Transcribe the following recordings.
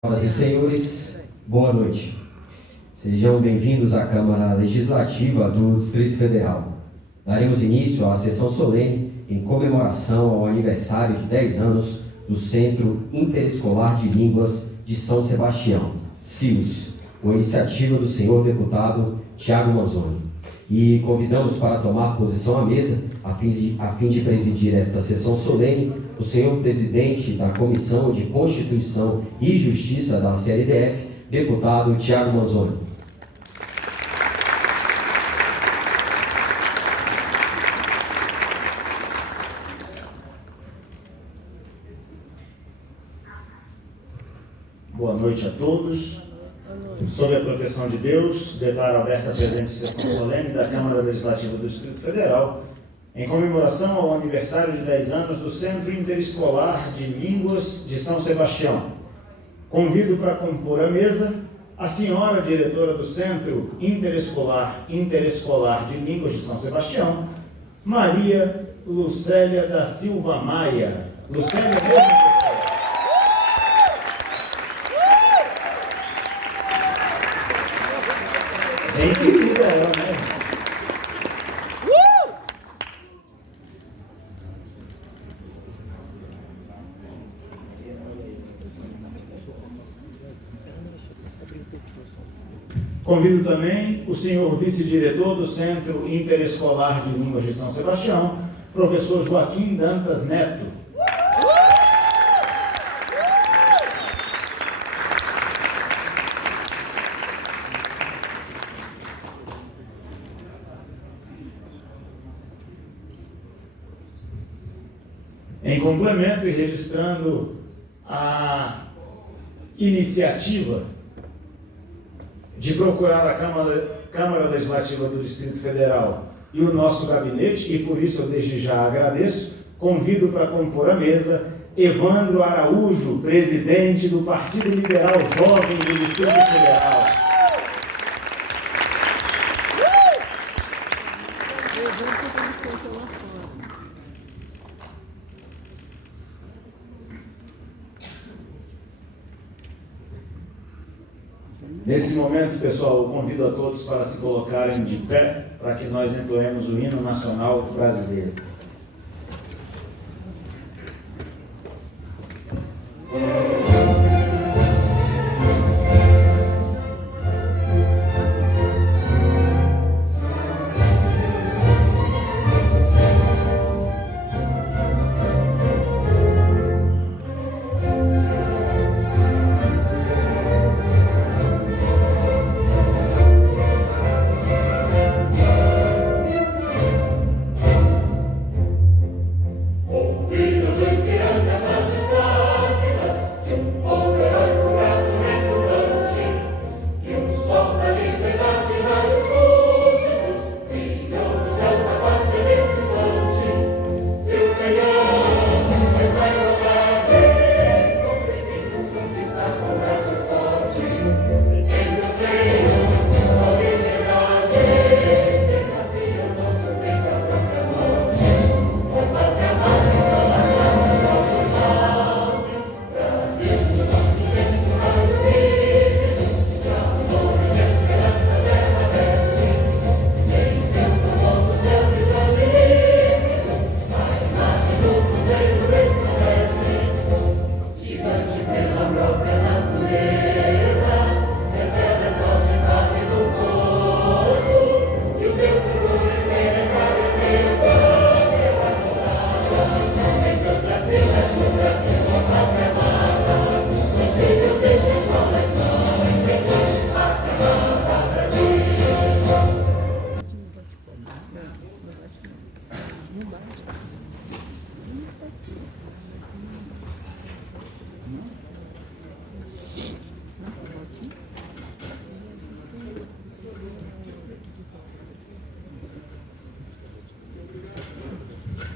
Senhoras e senhores, boa noite. Sejam bem-vindos à Câmara Legislativa do Distrito Federal. Daremos início à sessão solene em comemoração ao aniversário de 10 anos do Centro Interescolar de Línguas de São Sebastião, CILS, com iniciativa do senhor deputado Tiago Manzoni. E convidamos para tomar posição à mesa, a fim de presidir esta sessão solene, o senhor presidente da Comissão de Constituição e Justiça da CLDF, deputado Tiago Manzoni. Boa noite a todos. Sob a proteção de Deus, declaro aberta a presente sessão solene da Câmara Legislativa do Distrito Federal, em comemoração ao aniversário de 10 anos do Centro Interescolar de Línguas de São Sebastião. Convido para compor a mesa a senhora diretora do Centro Interescolar de Línguas de São Sebastião, Maria Lucélia da Silva Maia. Lucélia, mesmo? Bem querida ela, né? Convido também o senhor vice-diretor do Centro Interescolar de Línguas de São Sebastião, professor Joaquim Dantas Neto. Em complemento e registrando a iniciativa de procurar a Câmara Legislativa do Distrito Federal e o nosso gabinete, e por isso eu desde já agradeço, convido para compor a mesa Evandro Araújo, presidente do Partido Liberal Jovem do Distrito Federal. Nesse momento, pessoal, eu convido a todos para se colocarem de pé para que nós entoemos o hino nacional brasileiro.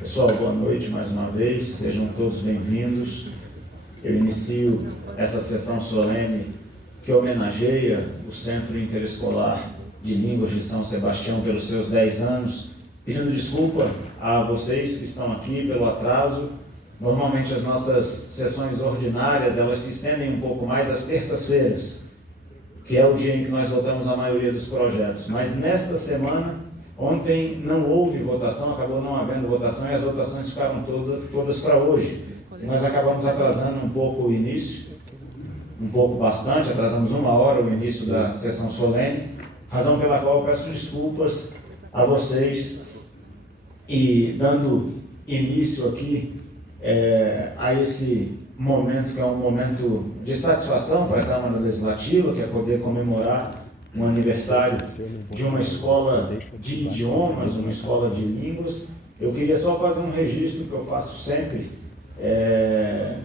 Pessoal, boa noite mais uma vez, sejam todos bem-vindos. Eu inicio essa sessão solene que homenageia o Centro Interescolar de Línguas de São Sebastião pelos seus 10 anos, pedindo desculpa a vocês que estão aqui pelo atraso, Normalmente as nossas sessões ordinárias, elas se estendem um pouco mais às terças-feiras, que é o dia em que nós votamos a maioria dos projetos. Mas nesta semana, ontem não houve votação, acabou não havendo votação e as votações ficaram todas para hoje. E nós acabamos atrasando um pouco o início, bastante, atrasamos 1 hora o início da sessão solene, razão pela qual eu peço desculpas a vocês e dando início aqui a esse momento que é um momento de satisfação para a Câmara Legislativa, que é poder comemorar um aniversário de uma escola de idiomas, uma escola de línguas. Eu queria só fazer um registro que eu faço sempre.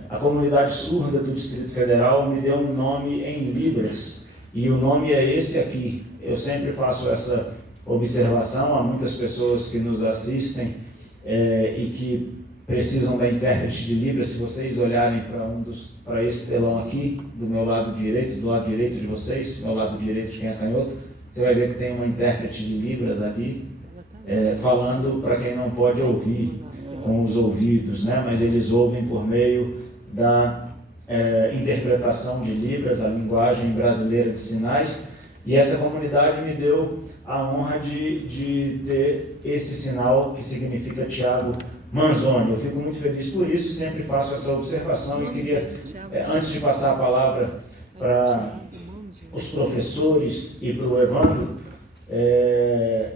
A comunidade surda do Distrito Federal me deu um nome em Libras, e o nome é esse aqui. Eu sempre faço essa observação a muitas pessoas que nos assistem e que precisam da intérprete de Libras. Se vocês olharem para esse telão aqui, do meu lado direito, do lado direito de vocês, meu lado direito de quem é canhoto, você vai ver que tem uma intérprete de Libras ali, falando para quem não pode ouvir com os ouvidos, né? Mas eles ouvem por meio da interpretação de Libras, a linguagem brasileira de sinais, e essa comunidade me deu a honra de ter esse sinal que significa Tiago Manzoni. Eu fico muito feliz por isso e sempre faço essa observação e queria, antes de passar a palavra para os professores e para o Evandro,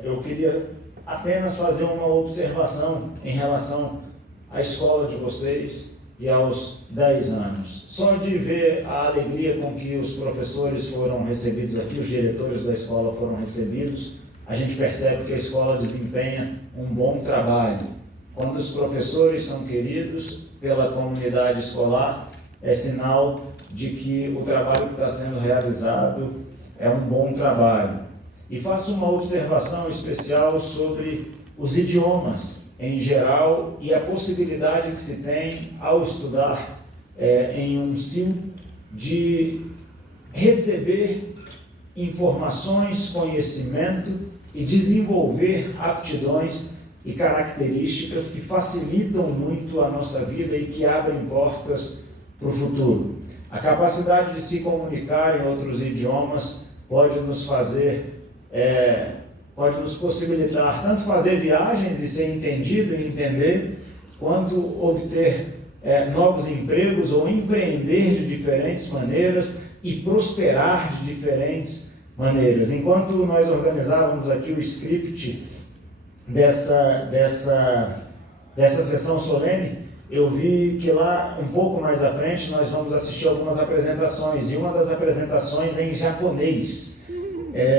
eu queria apenas fazer uma observação em relação à escola de vocês e aos 10 anos. Só de ver a alegria com que os professores foram recebidos aqui, os diretores da escola foram recebidos, a gente percebe que a escola desempenha um bom trabalho. Quando os professores são queridos pela comunidade escolar, é sinal de que o trabalho que está sendo realizado é um bom trabalho. E faço uma observação especial sobre os idiomas em geral e a possibilidade que se tem ao estudar em um ensino de receber informações, conhecimento e desenvolver aptidões e características que facilitam muito a nossa vida e que abrem portas para o futuro. A capacidade de se comunicar em outros idiomas pode nos possibilitar tanto fazer viagens e ser entendido e entender, quanto obter novos empregos ou empreender de diferentes maneiras e prosperar de diferentes maneiras. Enquanto nós organizávamos aqui o script dessa sessão solene, eu vi que lá, um pouco mais à frente, nós vamos assistir algumas apresentações, e uma das apresentações é em japonês.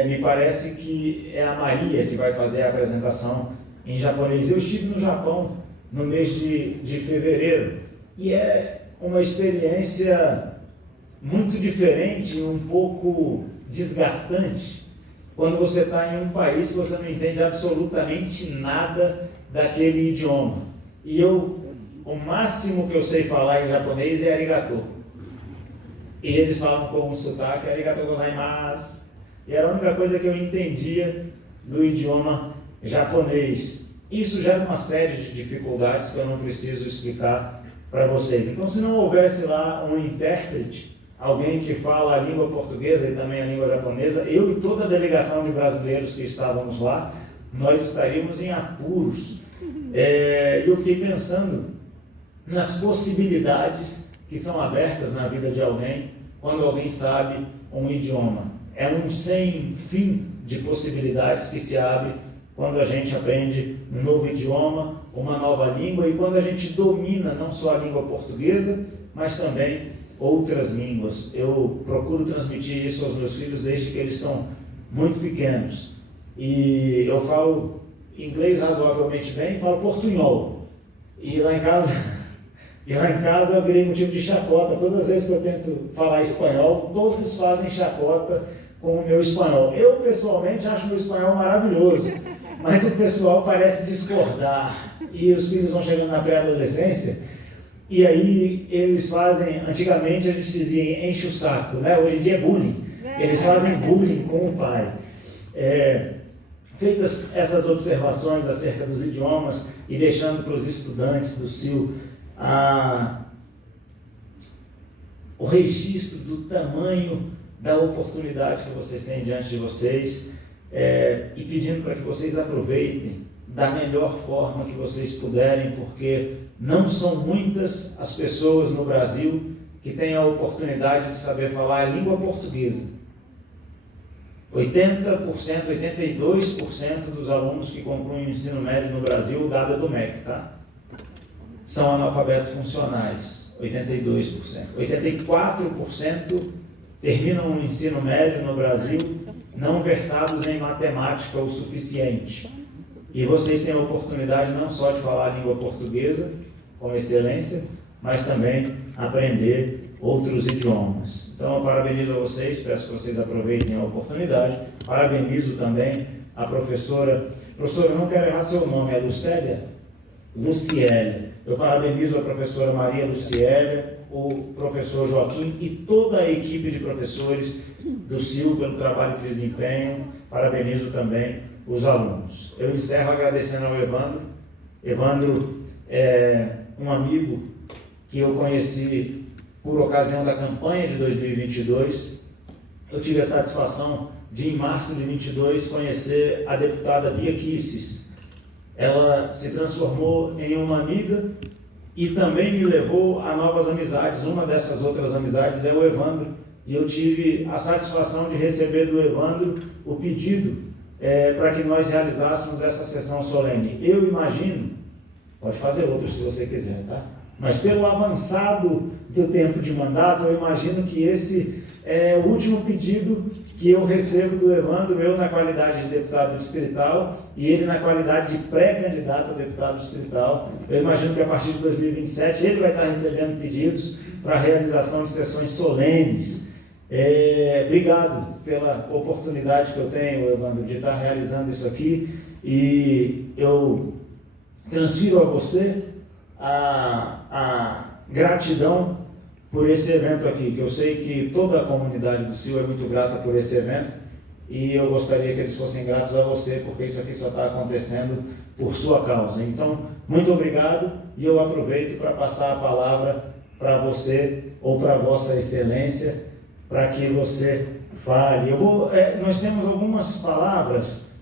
Me parece que é a Maria que vai fazer a apresentação em japonês. Eu estive no Japão no mês de fevereiro, e é uma experiência muito diferente e um pouco desgastante quando você está em um país que você não entende absolutamente nada daquele idioma. E o máximo que eu sei falar em japonês é arigato. E eles falam com um sotaque, arigato gozaimasu. E era a única coisa que eu entendia do idioma japonês. Isso gera uma série de dificuldades que eu não preciso explicar para vocês. Então, se não houvesse lá um intérprete, alguém que fala a língua portuguesa e também a língua japonesa, eu e toda a delegação de brasileiros que estávamos lá, nós estaríamos em apuros. E eu fiquei pensando nas possibilidades que são abertas na vida de alguém quando alguém sabe um idioma. É um sem fim de possibilidades que se abre quando a gente aprende um novo idioma, uma nova língua, e quando a gente domina não só a língua portuguesa, mas também outras línguas. Eu procuro transmitir isso aos meus filhos desde que eles são muito pequenos. E eu falo inglês razoavelmente bem, falo portunhol. E lá em casa eu virei motivo de chacota. Todas as vezes que eu tento falar espanhol, todos fazem chacota com o meu espanhol. Eu, pessoalmente, acho meu espanhol maravilhoso, mas o pessoal parece discordar. E os filhos vão chegando na pré-adolescência, e aí eles fazem, antigamente a gente dizia enche o saco, né? Hoje em dia é bullying. Eles fazem bullying com o pai. Feitas essas observações acerca dos idiomas e deixando para os estudantes do CIL o registro do tamanho da oportunidade que vocês têm diante de vocês, e pedindo para que vocês aproveitem da melhor forma que vocês puderem, porque não são muitas as pessoas no Brasil que têm a oportunidade de saber falar a língua portuguesa. 80%, 82% dos alunos que concluem o ensino médio no Brasil, dada do MEC, tá? São analfabetos funcionais, 82%. 84% terminam o ensino médio no Brasil não versados em matemática o suficiente. E vocês têm a oportunidade não só de falar a língua portuguesa com excelência, mas também aprender outros idiomas. Então, eu parabenizo a vocês, peço que vocês aproveitem a oportunidade. Parabenizo também a professora, eu não quero errar seu nome, é Lucélia? Luciélia. Eu parabenizo a professora Maria Luciélia, o professor Joaquim e toda a equipe de professores do CIU pelo trabalho que desempenham. Parabenizo também os alunos. Eu encerro agradecendo ao Evandro. Evandro é um amigo que eu conheci por ocasião da campanha de 2022. Eu tive a satisfação de, em março de 22, conhecer a deputada Bia Kisses. Ela se transformou em uma amiga e também me levou a novas amizades. Uma dessas outras amizades é o Evandro, e eu tive a satisfação de receber do Evandro o pedido para que nós realizássemos essa sessão solene. Eu imagino, pode fazer outros se você quiser, tá? Mas pelo avançado do tempo de mandato, eu imagino que esse é o último pedido que eu recebo do Evandro, eu na qualidade de deputado distrital e ele na qualidade de pré-candidato a deputado distrital. Eu imagino que a partir de 2027 ele vai estar recebendo pedidos para a realização de sessões solenes. Obrigado pela oportunidade que eu tenho, Evandro, de estar realizando isso aqui, e eu transfiro a você a gratidão por esse evento aqui, que eu sei que toda a comunidade do CIU é muito grata por esse evento, e eu gostaria que eles fossem gratos a você, porque isso aqui só está acontecendo por sua causa. Então, muito obrigado, e eu aproveito para passar a palavra para você, ou para Vossa Excelência, para que você fale. Nós temos algumas palavras,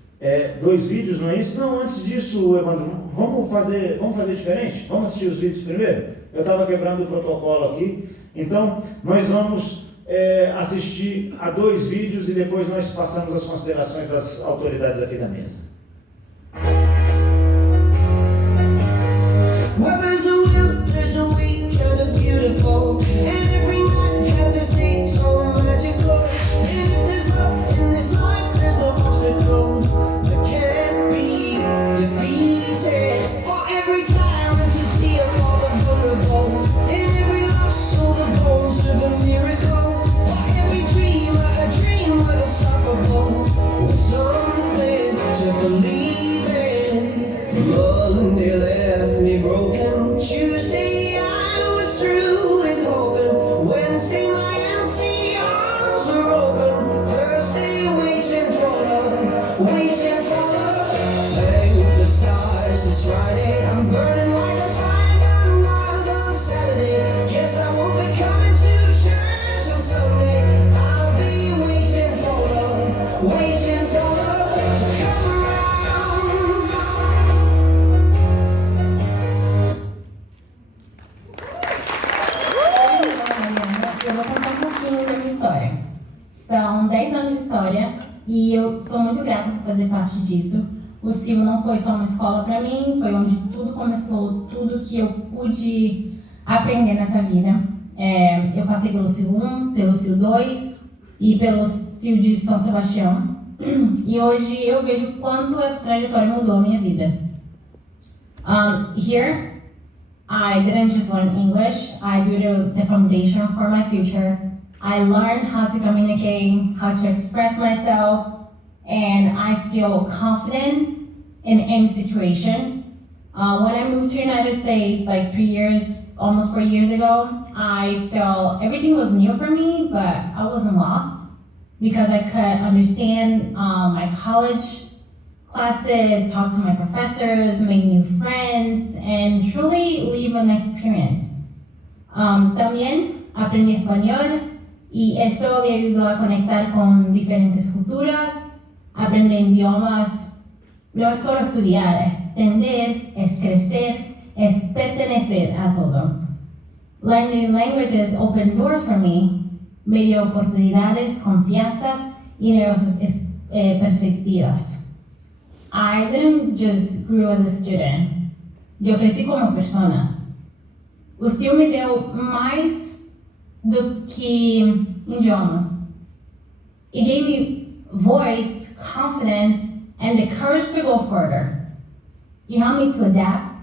2 vídeos, não é isso? Não, antes disso, Evandro, vamos fazer diferente? Vamos assistir os vídeos primeiro? Eu estava quebrando o protocolo aqui. Então, nós vamos assistir a 2 vídeos e depois nós passamos as considerações das autoridades aqui da mesa. Well, there's a will, there's a way, kind of beautiful, and every night has its name, so magical. And if there's love in this life, there's no obstacle that can't be defeated. For every tyrant to tear for the vulnerable, in every loss, all the bones of a miracle. For every dreamer, a dreamer unstoppable, with something to believe in. Monday left me broken. Tuesday I was through with hoping. Wednesday my empty arms were open. Thursday waiting for love, waiting for love. Thank the stars it's Friday. I'm burning like a fire gone wild on Saturday. Guess I won't be coming to church on Sunday. I'll be waiting for love, waiting for love to come around. Eu vou contar um pouquinho da minha história. São 10 anos de história e eu sou muito grata por fazer parte disso. O CIU não foi só uma escola para mim, foi onde tudo começou, tudo que eu pude aprender nessa vida. Eu passei pelo CIU 1, pelo CIU 2 e pelo CIU de São Sebastião. E hoje eu vejo quanto essa trajetória mudou a minha vida. Here, I didn't just learn English, I built the foundation for my future. I learned how to communicate, how to express myself, and I feel confident in any situation. When I moved to the United States, like 3 years, almost 4 years ago, I felt everything was new for me, but I wasn't lost because I could understand my college classes, talk to my professors, make new friends, and truly live an experience. También aprendí español y eso me ayudó a conectar con diferentes culturas, aprender idiomas. No es solo estudiar, es entender, es crecer, es pertenecer a todo. Learning languages opened doors for me, me dio oportunidades, confianzas y nuevas perspectivas. I didn't just grow as a student. Yo crecí como persona. O Steel me deu mais do que idiomas. It gave me voice, confidence, and the courage to go further. It helped me to adapt,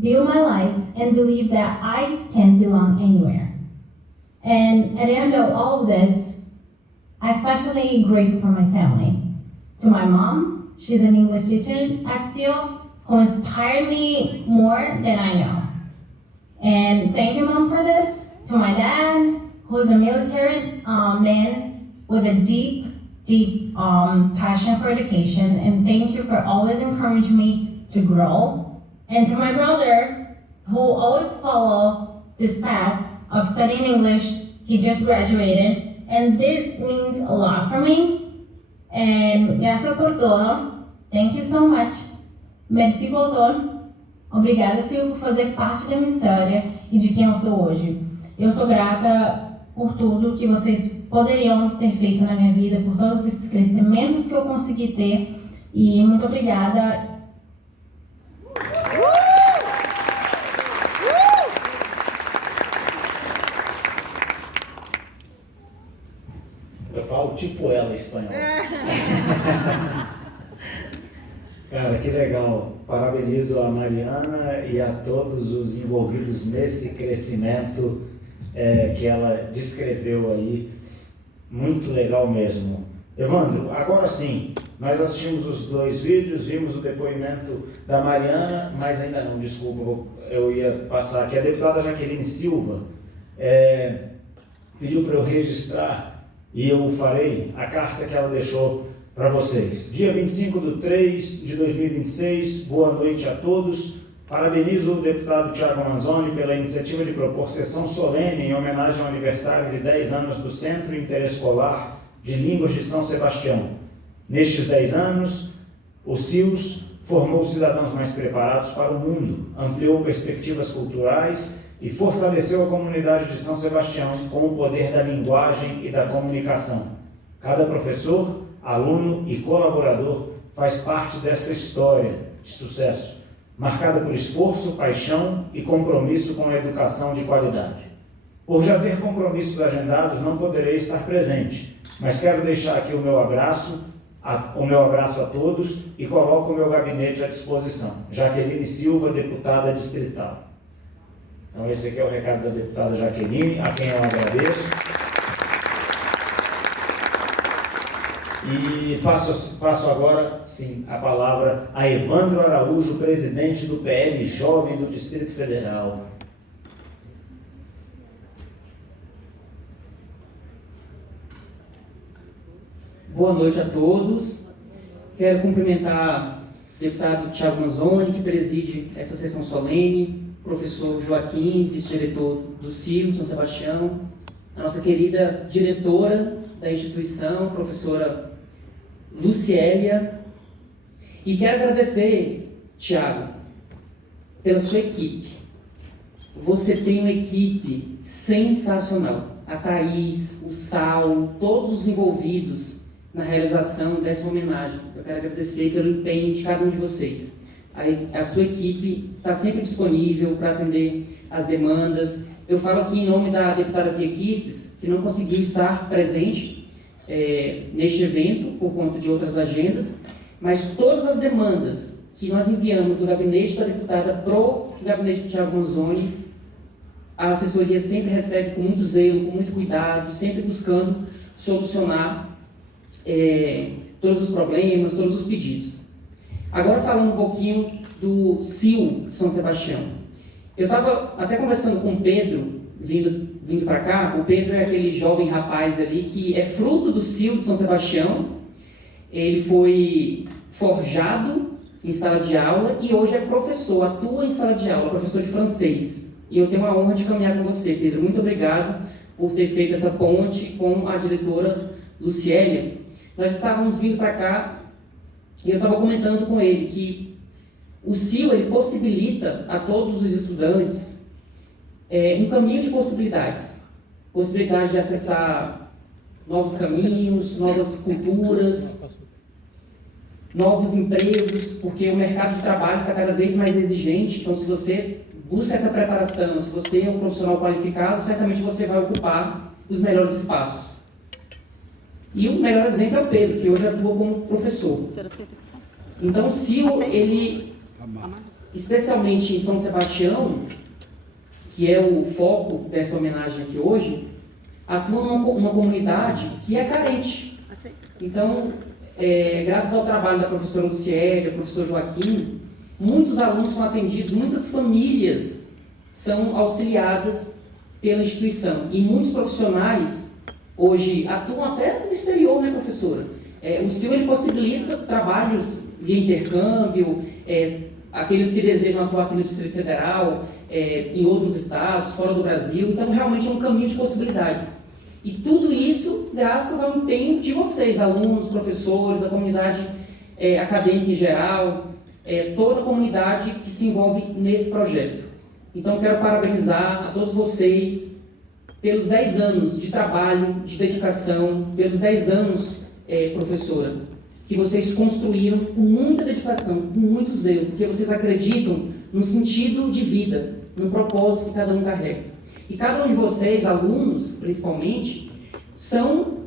build my life, and believe that I can belong anywhere. And at the end of all of this, I'm especially grateful for my family. To my mom, she's an English teacher at SEAL, who inspired me more than I know. And thank you, Mom, for this. To my dad, who's a military man with a deep passion for education, and thank you for always encouraging me to grow. And to my brother, who always followed this path of studying English, he just graduated, and this means a lot for me. And gracias por todo. Thank you so much. Merci por todo. Obrigada, Sil, por fazer parte da minha história e de quem eu sou hoje. Eu sou grata por tudo que vocês poderiam ter feito na minha vida, por todos esses crescimentos que eu consegui ter. E muito obrigada. Eu falo tipo ela em espanhol. Cara, que legal. Parabenizo a Mariana e a todos os envolvidos nesse crescimento que ela descreveu aí. Muito legal mesmo. Evandro, agora sim, nós assistimos os 2 vídeos, vimos o depoimento da Mariana, mas ainda não, desculpa, eu ia passar aqui. A deputada Jaqueline Silva pediu para eu registrar, e eu farei a carta que ela deixou para vocês. Dia 25/3/2026, boa noite a todos. Parabenizo o deputado Thiago Manzoni pela iniciativa de propor sessão solene em homenagem ao aniversário de 10 anos do Centro Interescolar de Línguas de São Sebastião. Nestes 10 anos, o CIUS formou cidadãos mais preparados para o mundo, ampliou perspectivas culturais e fortaleceu a comunidade de São Sebastião com o poder da linguagem e da comunicação. Cada professor, aluno e colaborador faz parte desta história de sucesso, marcada por esforço, paixão e compromisso com a educação de qualidade. Por já ter compromissos agendados, não poderei estar presente, mas quero deixar aqui o meu abraço a todos e coloco o meu gabinete à disposição. Jaqueline Silva, deputada distrital. Então esse aqui é o recado da deputada Jaqueline, a quem eu agradeço. E passo agora, sim, a palavra a Evandro Araújo, presidente do PL Jovem do Distrito Federal. Boa noite a todos. Quero cumprimentar o deputado Thiago Manzoni, que preside essa sessão solene, o professor Joaquim, vice-diretor do CIO São Sebastião, a nossa querida diretora da instituição, professora Lucélia, e quero agradecer, Thiago, pela sua equipe. Você tem uma equipe sensacional. A Thaís, o Sal, todos os envolvidos na realização dessa homenagem. Eu quero agradecer pelo empenho de cada um de vocês. A sua equipe está sempre disponível para atender as demandas. Eu falo aqui em nome da deputada Pia Kicis, que não conseguiu estar presente neste evento por conta de outras agendas, mas todas as demandas que nós enviamos do gabinete da deputada para o gabinete do Thiago Manzoni, a assessoria sempre recebe com muito zelo, com muito cuidado, sempre buscando solucionar todos os problemas, todos os pedidos. Agora falando um pouquinho do CIU São Sebastião. Eu estava até conversando com o Pedro, vindo para cá. O Pedro é aquele jovem rapaz ali que é fruto do CIU de São Sebastião ele foi forjado em sala de aula e hoje é professor, atua em sala de aula, professor de francês. E eu tenho a honra de caminhar com você, Pedro. Muito obrigado por ter feito essa ponte com a diretora Luciélia. Nós estávamos vindo para cá e eu estava comentando com ele que o CIO ele possibilita a todos os estudantes um caminho de possibilidades. Possibilidade de acessar novos caminhos, novas culturas, novos empregos, porque o mercado de trabalho está cada vez mais exigente. Então, se você busca essa preparação, se você é um profissional qualificado, certamente você vai ocupar os melhores espaços. E o melhor exemplo é o Pedro, que hoje atua como professor. Então, o CIO, ele, especialmente em São Sebastião, que é o foco dessa homenagem aqui hoje, atua numa comunidade que é carente. Então, graças ao trabalho da professora Luciélia, do professor Joaquim, muitos alunos são atendidos, muitas famílias são auxiliadas pela instituição. E muitos profissionais hoje atuam até no exterior, né, professora? O CIO ele possibilita trabalhos via intercâmbio, aqueles que desejam atuar aqui no Distrito Federal, em outros estados, fora do Brasil. Então, realmente é um caminho de possibilidades. E tudo isso graças ao empenho de vocês, alunos, professores, a comunidade acadêmica em geral, toda a comunidade que se envolve nesse projeto. Então, quero parabenizar a todos vocês pelos 10 anos de trabalho, de dedicação, pelos 10 anos, professora, que vocês construíram com muita dedicação, com muito zelo, porque vocês acreditam no sentido de vida, no propósito que cada um carrega. E cada um de vocês, alunos, principalmente, são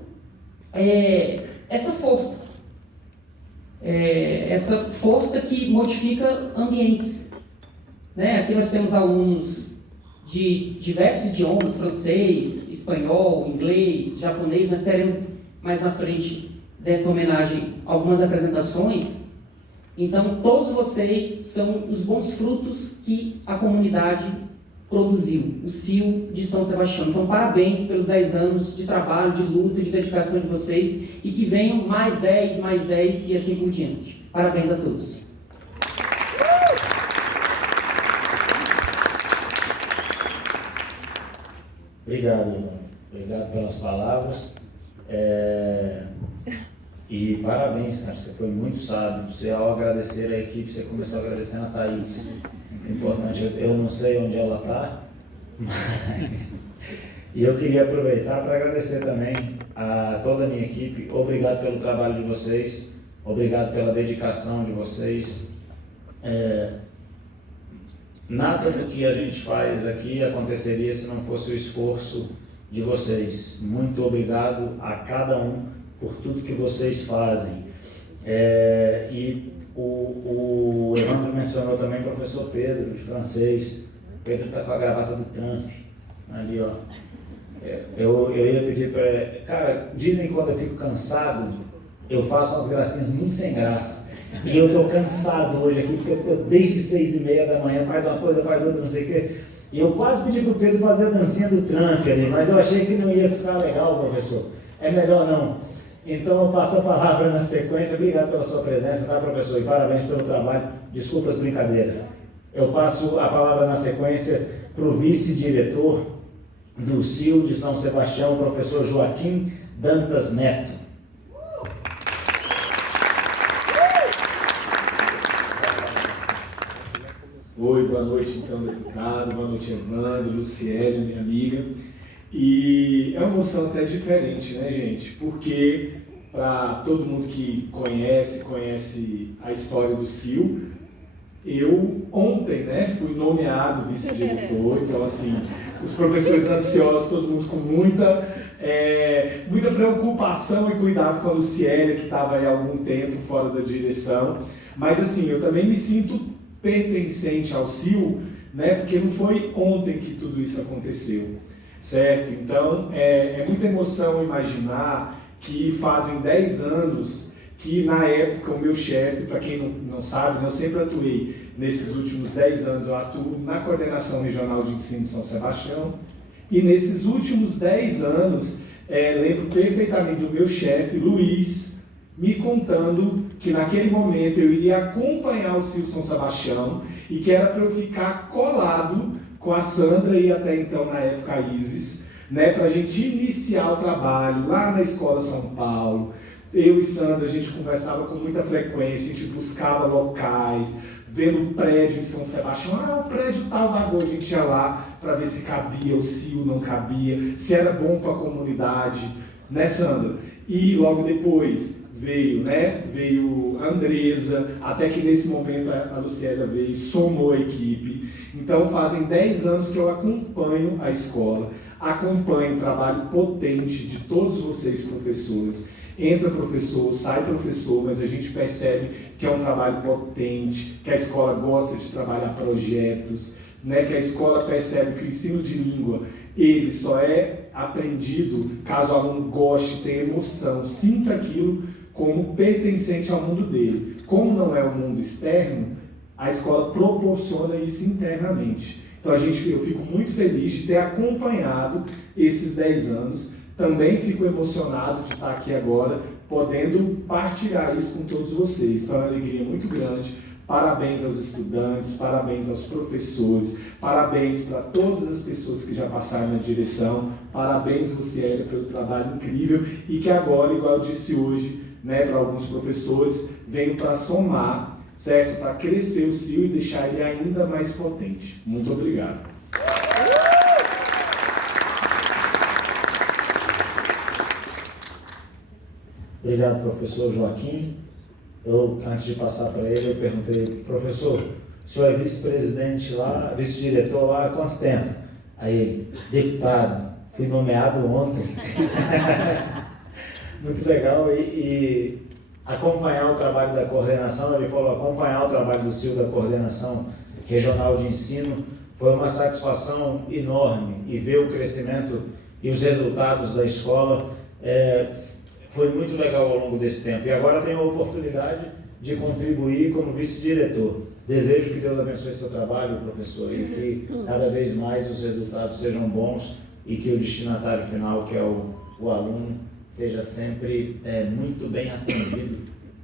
essa força. Essa força que modifica ambientes. Né? Aqui nós temos alunos de diversos idiomas, francês, espanhol, inglês, japonês. Nós teremos mais na frente desta homenagem algumas apresentações. Então, todos vocês são os bons frutos que a comunidade produziu, o CIO de São Sebastião. Então, parabéns pelos 10 anos de trabalho, de luta, de dedicação de vocês e que venham mais 10 e assim por diante. Parabéns a todos. Obrigado, irmão. Obrigado pelas palavras. E parabéns, cara. Você foi muito sábio. Você, ao agradecer a equipe, você começou agradecendo a Thaís. Muito importante. Eu não sei onde ela está, mas... E eu queria aproveitar para agradecer também a toda a minha equipe. Obrigado pelo trabalho de vocês. Obrigado pela dedicação de vocês. Nada do que a gente faz aqui aconteceria se não fosse o esforço de vocês. Muito obrigado a cada um por tudo que vocês fazem. E o Evandro mencionou também o professor Pedro, de francês. O Pedro está com a gravata do Trump, ali, ó. Eu ia pedir para ele, cara, dizem que quando eu fico cansado, eu faço umas gracinhas muito sem graça. E eu estou cansado hoje aqui, porque eu estou desde 6h30 da manhã, faz uma coisa, faz outra, não sei o quê. E eu quase pedi para o Pedro fazer a dancinha do Trump ali, mas eu achei que não ia ficar legal, professor. É melhor não. Então eu passo a palavra na sequência. Obrigado pela sua presença, tá, professor? E parabéns pelo trabalho. Desculpa as brincadeiras. Eu passo a palavra na sequência para o vice-diretor do CIO de São Sebastião, o professor Joaquim Dantas Neto. Oi, boa noite então, deputado, boa noite, Evandro, Luciélia, minha amiga. E é uma emoção até diferente, né, gente? Porque para todo mundo que conhece a história do CIO, eu ontem, né, fui nomeado vice-diretor, então assim, os professores ansiosos, todo mundo com muita preocupação e cuidado com a Luciélia, que estava aí há algum tempo fora da direção, mas assim, eu também me sinto pertencente ao CIO, né, porque não foi ontem que tudo isso aconteceu, certo? Então, é muita emoção imaginar que fazem 10 anos que, na época, o meu chefe, para quem não sabe, né, eu sempre atuei, nesses últimos 10 anos, eu atuo na Coordenação Regional de Ensino de São Sebastião, e nesses últimos 10 anos, lembro perfeitamente do meu chefe, Luiz, me contando que naquele momento eu iria acompanhar o CIL São Sebastião e que era para eu ficar colado com a Sandra e até então, na época, a Isis, né, para a gente iniciar o trabalho lá na Escola São Paulo. Eu e Sandra, a gente conversava com muita frequência, a gente buscava locais, vendo o prédio em São Sebastião, o prédio tal vagou, a gente ia lá para ver se cabia, o CIL não cabia, se era bom para a comunidade, né, Sandra? E logo depois veio a Andresa, até que nesse momento a Luciela veio, somou a equipe. Então fazem 10 anos que eu acompanho a escola, acompanho o trabalho potente de todos vocês professores. Entra professor, sai professor, mas a gente percebe que é um trabalho potente, que a escola gosta de trabalhar projetos, né? Que a escola percebe que o ensino de língua ele só é aprendido caso o aluno goste, tenha emoção, sinta aquilo como pertencente ao mundo dele. Como não é o mundo externo, a escola proporciona isso internamente. Então eu fico muito feliz de ter acompanhado esses 10 anos. Também fico emocionado de estar aqui agora, podendo partilhar isso com todos vocês. Então é uma alegria muito grande. Parabéns aos estudantes, parabéns aos professores, parabéns para todas as pessoas que já passaram na direção, parabéns, Luciela, pelo trabalho incrível e que agora, igual eu disse hoje, né, para alguns professores, venho para somar, certo? Para crescer o CIL e deixar ele ainda mais potente. Muito obrigado. Obrigado, professor Joaquim. Antes de passar para ele, eu perguntei, professor, o senhor é vice-presidente lá, vice-diretor lá há quanto tempo? Aí ele, deputado, fui nomeado ontem. Muito legal. E acompanhar o trabalho da coordenação, ele falou, acompanhar o trabalho do CIL da Coordenação Regional de Ensino, foi uma satisfação enorme. E ver o crescimento e os resultados da escola foi muito legal ao longo desse tempo. E agora tenho a oportunidade de contribuir como vice-diretor. Desejo que Deus abençoe seu trabalho, professor, e que cada vez mais os resultados sejam bons e que o destinatário final, que é o aluno, seja sempre muito bem atendido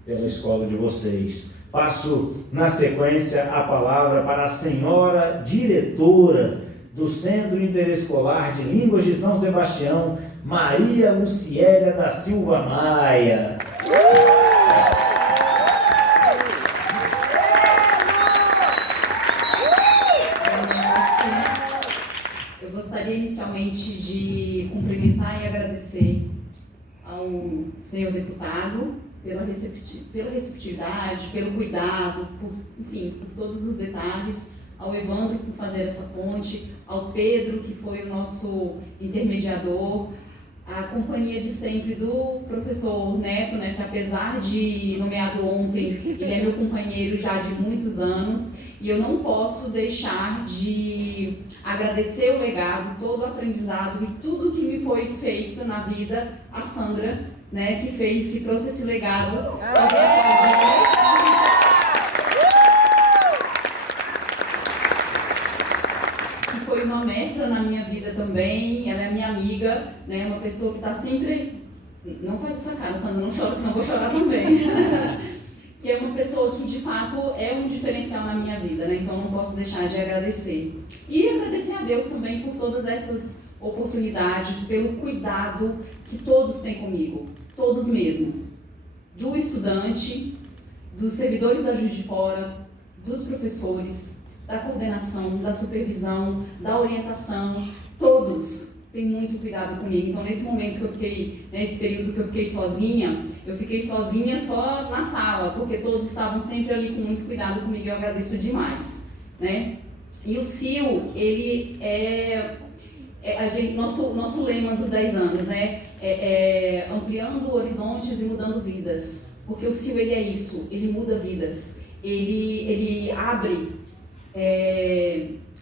pela escola de vocês. Passo, na sequência, a palavra para a senhora diretora do Centro Interescolar de Línguas de São Sebastião, Maria Luciélia da Silva Maia. Eu gostaria inicialmente de cumprimentar e agradecer ao senhor deputado pela receptividade, pelo cuidado, por todos os detalhes, ao Evandro por fazer essa ponte, ao Pedro, que foi o nosso intermediador, a companhia de sempre do professor Neto, né, que apesar de nomeado ontem, ele é meu companheiro já de muitos anos, e eu não posso deixar de agradecer o legado, todo o aprendizado e tudo que me foi feito na vida, a Sandra, né, que trouxe esse legado. Que foi uma mestra na minha vida também, ela é minha amiga, né, uma pessoa que está sempre... Não faz essa cara, Sandra, não chora, senão eu vou chorar também. Que é uma pessoa que, de fato, é um diferencial na minha vida, né? Então não posso deixar de agradecer. E agradecer a Deus também por todas essas oportunidades, pelo cuidado que todos têm comigo, todos mesmo. Do estudante, dos servidores da Juiz de Fora, dos professores, da coordenação, da supervisão, da orientação, todos têm muito cuidado comigo. Então, nesse momento que eu fiquei, nesse período que eu fiquei sozinha só na sala, porque todos estavam sempre ali com muito cuidado comigo e eu agradeço demais, né? E o CIL, ele nosso lema dos 10 anos, né? Ampliando horizontes e mudando vidas. Porque o CIL, ele é isso, ele muda vidas, ele abre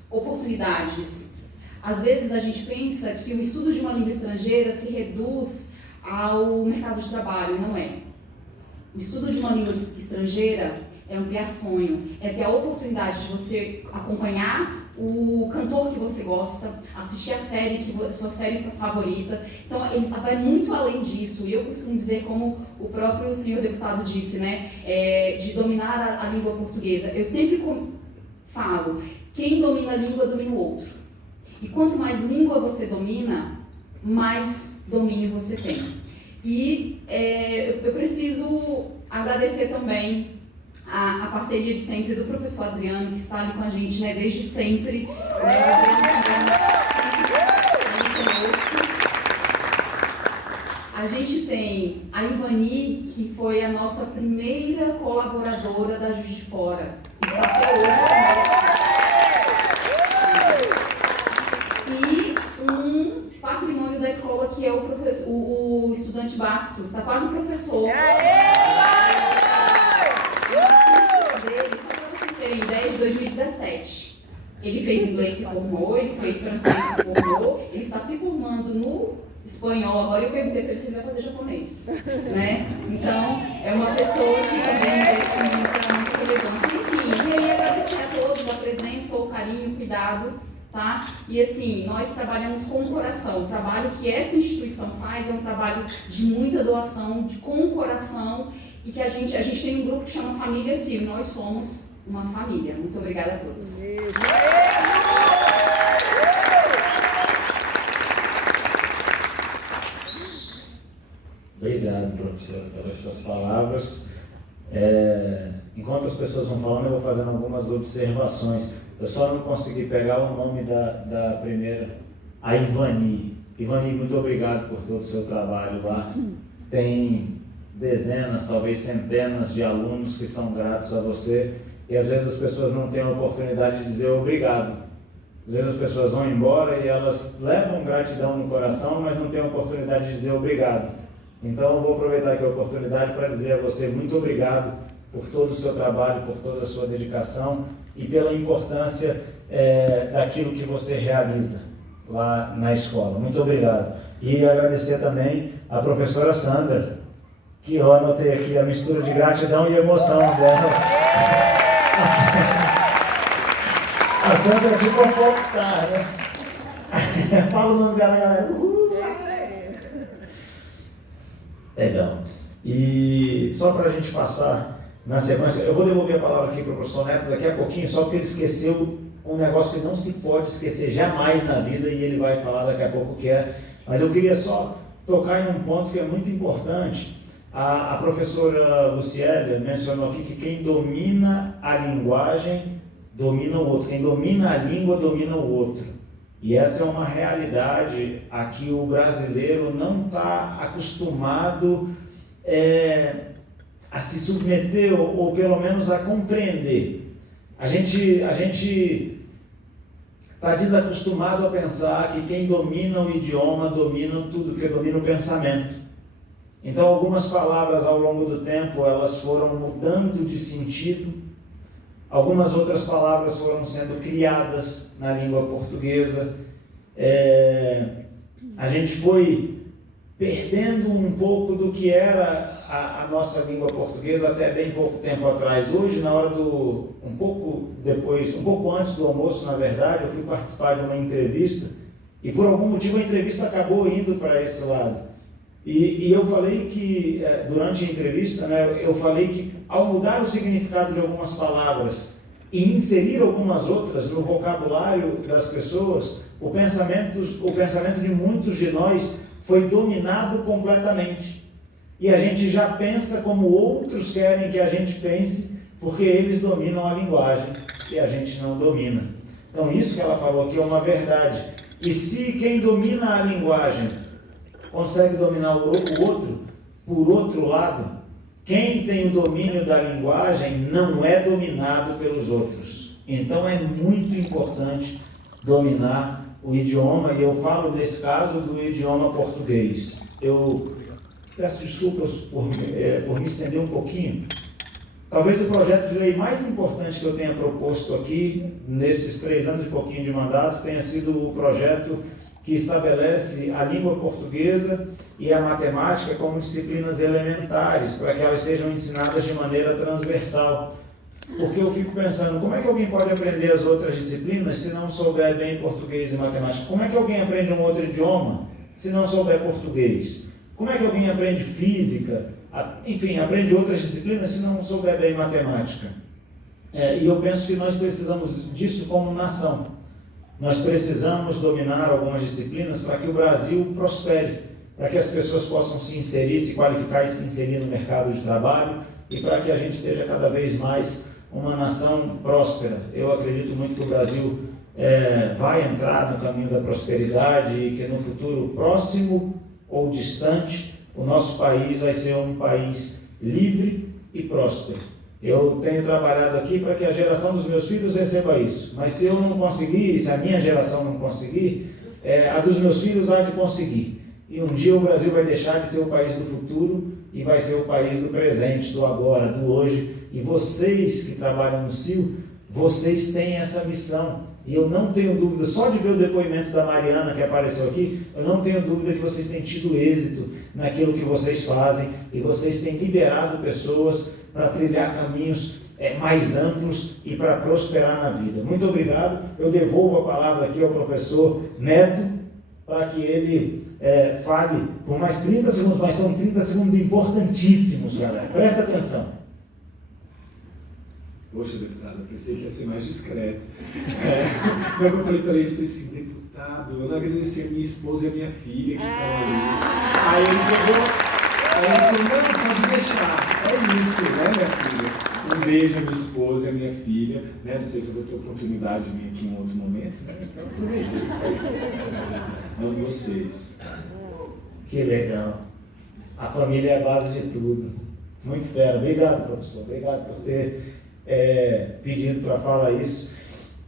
oportunidades. Às vezes a gente pensa que o estudo de uma língua estrangeira se reduz ao mercado de trabalho, e não é. O estudo de uma língua estrangeira é ampliar sonho, é ter a oportunidade de você acompanhar o cantor que você gosta, assistir a série, sua série favorita. Então, ele vai muito além disso. E eu costumo dizer, como o próprio senhor deputado disse, né, de dominar a língua portuguesa. Eu sempre falo, quem domina a língua, domina o outro. E quanto mais língua você domina, mais domínio você tem. E eu preciso agradecer também a parceria de sempre do professor Adriano, que está ali com a gente, né, desde sempre. Né, o Adriano também sempre conosco. A gente tem a Ivani, que foi a nossa primeira colaboradora da Juiz de Fora. Está até hoje conosco. E um patrimônio da escola, que é o estudante Bastos, está quase professor. Dele, só para vocês terem ideia, de 2017. Ele fez inglês e se formou, ele fez francês e se formou, ele está se formando no espanhol. Agora eu perguntei para ele se ele vai fazer japonês, né? Então, é uma pessoa que também merece muita relevância. Enfim, e aí agradecer a todos a presença, o carinho, o cuidado, tá? E assim, nós trabalhamos com o coração. O trabalho que essa instituição faz é um trabalho de muita doação, com o coração, e que a gente tem um grupo que chama Família Sil, e nós somos uma família. Muito obrigada a todos. Obrigado, professora, pelas suas palavras. Enquanto as pessoas vão falando, eu vou fazendo algumas observações. Eu só não consegui pegar o nome da primeira, a Ivani. Ivani, muito obrigado por todo o seu trabalho lá. Tem dezenas, talvez centenas de alunos que são gratos a você, e às vezes as pessoas não têm a oportunidade de dizer obrigado. Às vezes as pessoas vão embora e elas levam gratidão no coração, mas não têm a oportunidade de dizer obrigado. Então eu vou aproveitar aqui a oportunidade para dizer a você muito obrigado por todo o seu trabalho, por toda a sua dedicação e pela importância daquilo que você realiza lá na escola. Muito obrigado. E agradecer também a professora Sandra, que eu anotei aqui a mistura de gratidão e emoção dela. A Sandra é tipo um popstar, né? Fala o nome dela, galera. Legal. E só para a gente passar na sequência, eu vou devolver a palavra aqui para o professor Neto daqui a pouquinho, só porque ele esqueceu um negócio que não se pode esquecer jamais na vida, e ele vai falar daqui a pouco o que é. Mas eu queria só tocar em um ponto que é muito importante. A professora Luciélia mencionou aqui que quem domina a linguagem domina o outro. Quem domina a língua domina o outro. E essa é uma realidade a que o brasileiro não está acostumado a se submeter ou pelo menos a compreender. A gente está desacostumado a pensar que quem domina o idioma domina tudo, porque domina o pensamento. Então, algumas palavras ao longo do tempo, elas foram mudando de sentido, algumas outras palavras foram sendo criadas na língua portuguesa, a gente foi perdendo um pouco do que era a nossa língua portuguesa até bem pouco tempo atrás. Hoje, na hora um pouco antes do almoço, na verdade, eu fui participar de uma entrevista, e por algum motivo a entrevista acabou indo para esse lado. E eu falei que, durante a entrevista, né, eu falei que ao mudar o significado de algumas palavras e inserir algumas outras no vocabulário das pessoas, o pensamento de muitos de nós foi dominado completamente. E a gente já pensa como outros querem que a gente pense, porque eles dominam a linguagem e a gente não domina. Então isso que ela falou aqui é uma verdade. E se quem domina a linguagem consegue dominar o outro, por outro lado, quem tem o domínio da linguagem não é dominado pelos outros. Então é muito importante dominar o idioma, e eu falo nesse caso do idioma português. Eu peço desculpas por me estender um pouquinho. Talvez o projeto de lei mais importante que eu tenha proposto aqui, nesses 3 anos e pouquinho de mandato, tenha sido o projeto que estabelece a língua portuguesa e a matemática como disciplinas elementares, para que elas sejam ensinadas de maneira transversal. Porque eu fico pensando, como é que alguém pode aprender as outras disciplinas se não souber bem português e matemática? Como é que alguém aprende um outro idioma se não souber português? Como é que alguém aprende física? Enfim, aprende outras disciplinas se não souber bem matemática? E eu penso que nós precisamos disso como nação. Nós precisamos dominar algumas disciplinas para que o Brasil prospere, para que as pessoas possam se inserir, se qualificar e se inserir no mercado de trabalho e para que a gente seja cada vez mais uma nação próspera. Eu acredito muito que o Brasil vai entrar no caminho da prosperidade e que no futuro próximo ou distante, o nosso país vai ser um país livre e próspero. Eu tenho trabalhado aqui para que a geração dos meus filhos receba isso, mas se eu não conseguir, se a minha geração não conseguir, a dos meus filhos há de conseguir. E um dia o Brasil vai deixar de ser o país do futuro e vai ser o país do presente, do agora, do hoje. E vocês que trabalham no CIL, vocês têm essa missão. E eu não tenho dúvida, só de ver o depoimento da Mariana que apareceu aqui, eu não tenho dúvida que vocês têm tido êxito naquilo que vocês fazem e vocês têm liberado pessoas para trilhar caminhos mais amplos e para prosperar na vida. Muito obrigado. Eu devolvo a palavra aqui ao professor Neto para que ele fale por mais 30 segundos, mas são 30 segundos importantíssimos, galera. Presta atenção. Poxa, deputado, eu pensei que ia ser mais discreto. Mas eu falei para ele, assim, deputado, eu não agradeci a minha esposa e a minha filha que estão ali. Aí ele falou, não, pode deixar. É isso, né, minha filha? Um beijo à minha esposa e à minha filha. Né? Não sei se eu vou ter oportunidade de vir aqui em outro momento, né? Então aproveitei. Amo vocês. Que legal. A família é a base de tudo. Muito fera. Obrigado, professor. Obrigado por ter pedido para falar isso.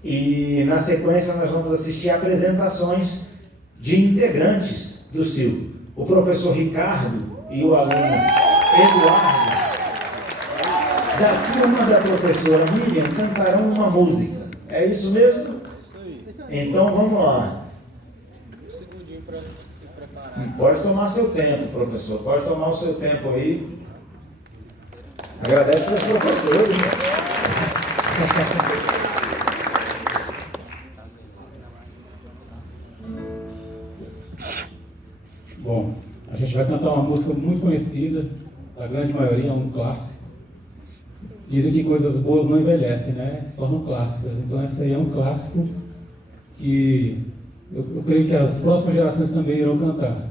E na sequência nós vamos assistir a apresentações de integrantes do CIL. O professor Ricardo e o aluno Eduardo, da turma da professora Miriam, cantarão uma música. É isso mesmo? Então vamos lá. Pode tomar seu tempo, professor. Pode tomar o seu tempo aí. Agradece aos professores. Bom, a gente vai cantar uma música muito conhecida, a grande maioria é um clássico. Dizem que coisas boas não envelhecem, né? Se tornam clássicas. Então essa aí é um clássico que eu creio que as próximas gerações também irão cantar.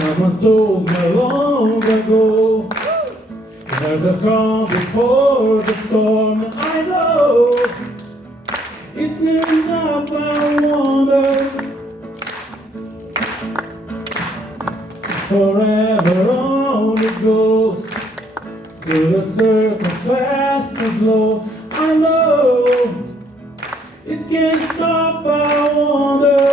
Someone told me long ago, there's a calm before the storm. I know it may not, I wonder. Forever on it goes, through the circle fast and slow. I know it can't stop, I wonder.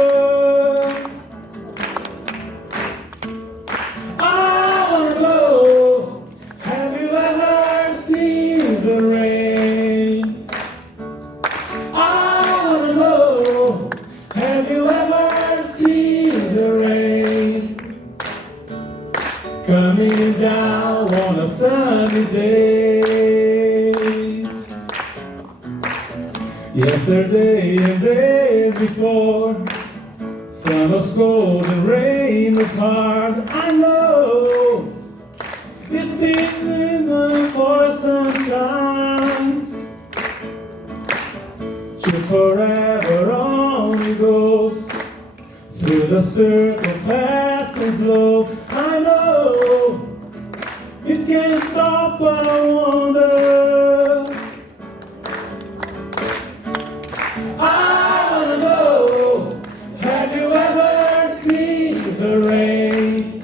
Coming down on a sunny day. Yesterday and days before, sun was cold and rain was hard. I know it's been raining for some time. To forever on it goes, through the circle fast and slow. I know it can't stop, I wonder. I wanna know, have you ever seen the rain?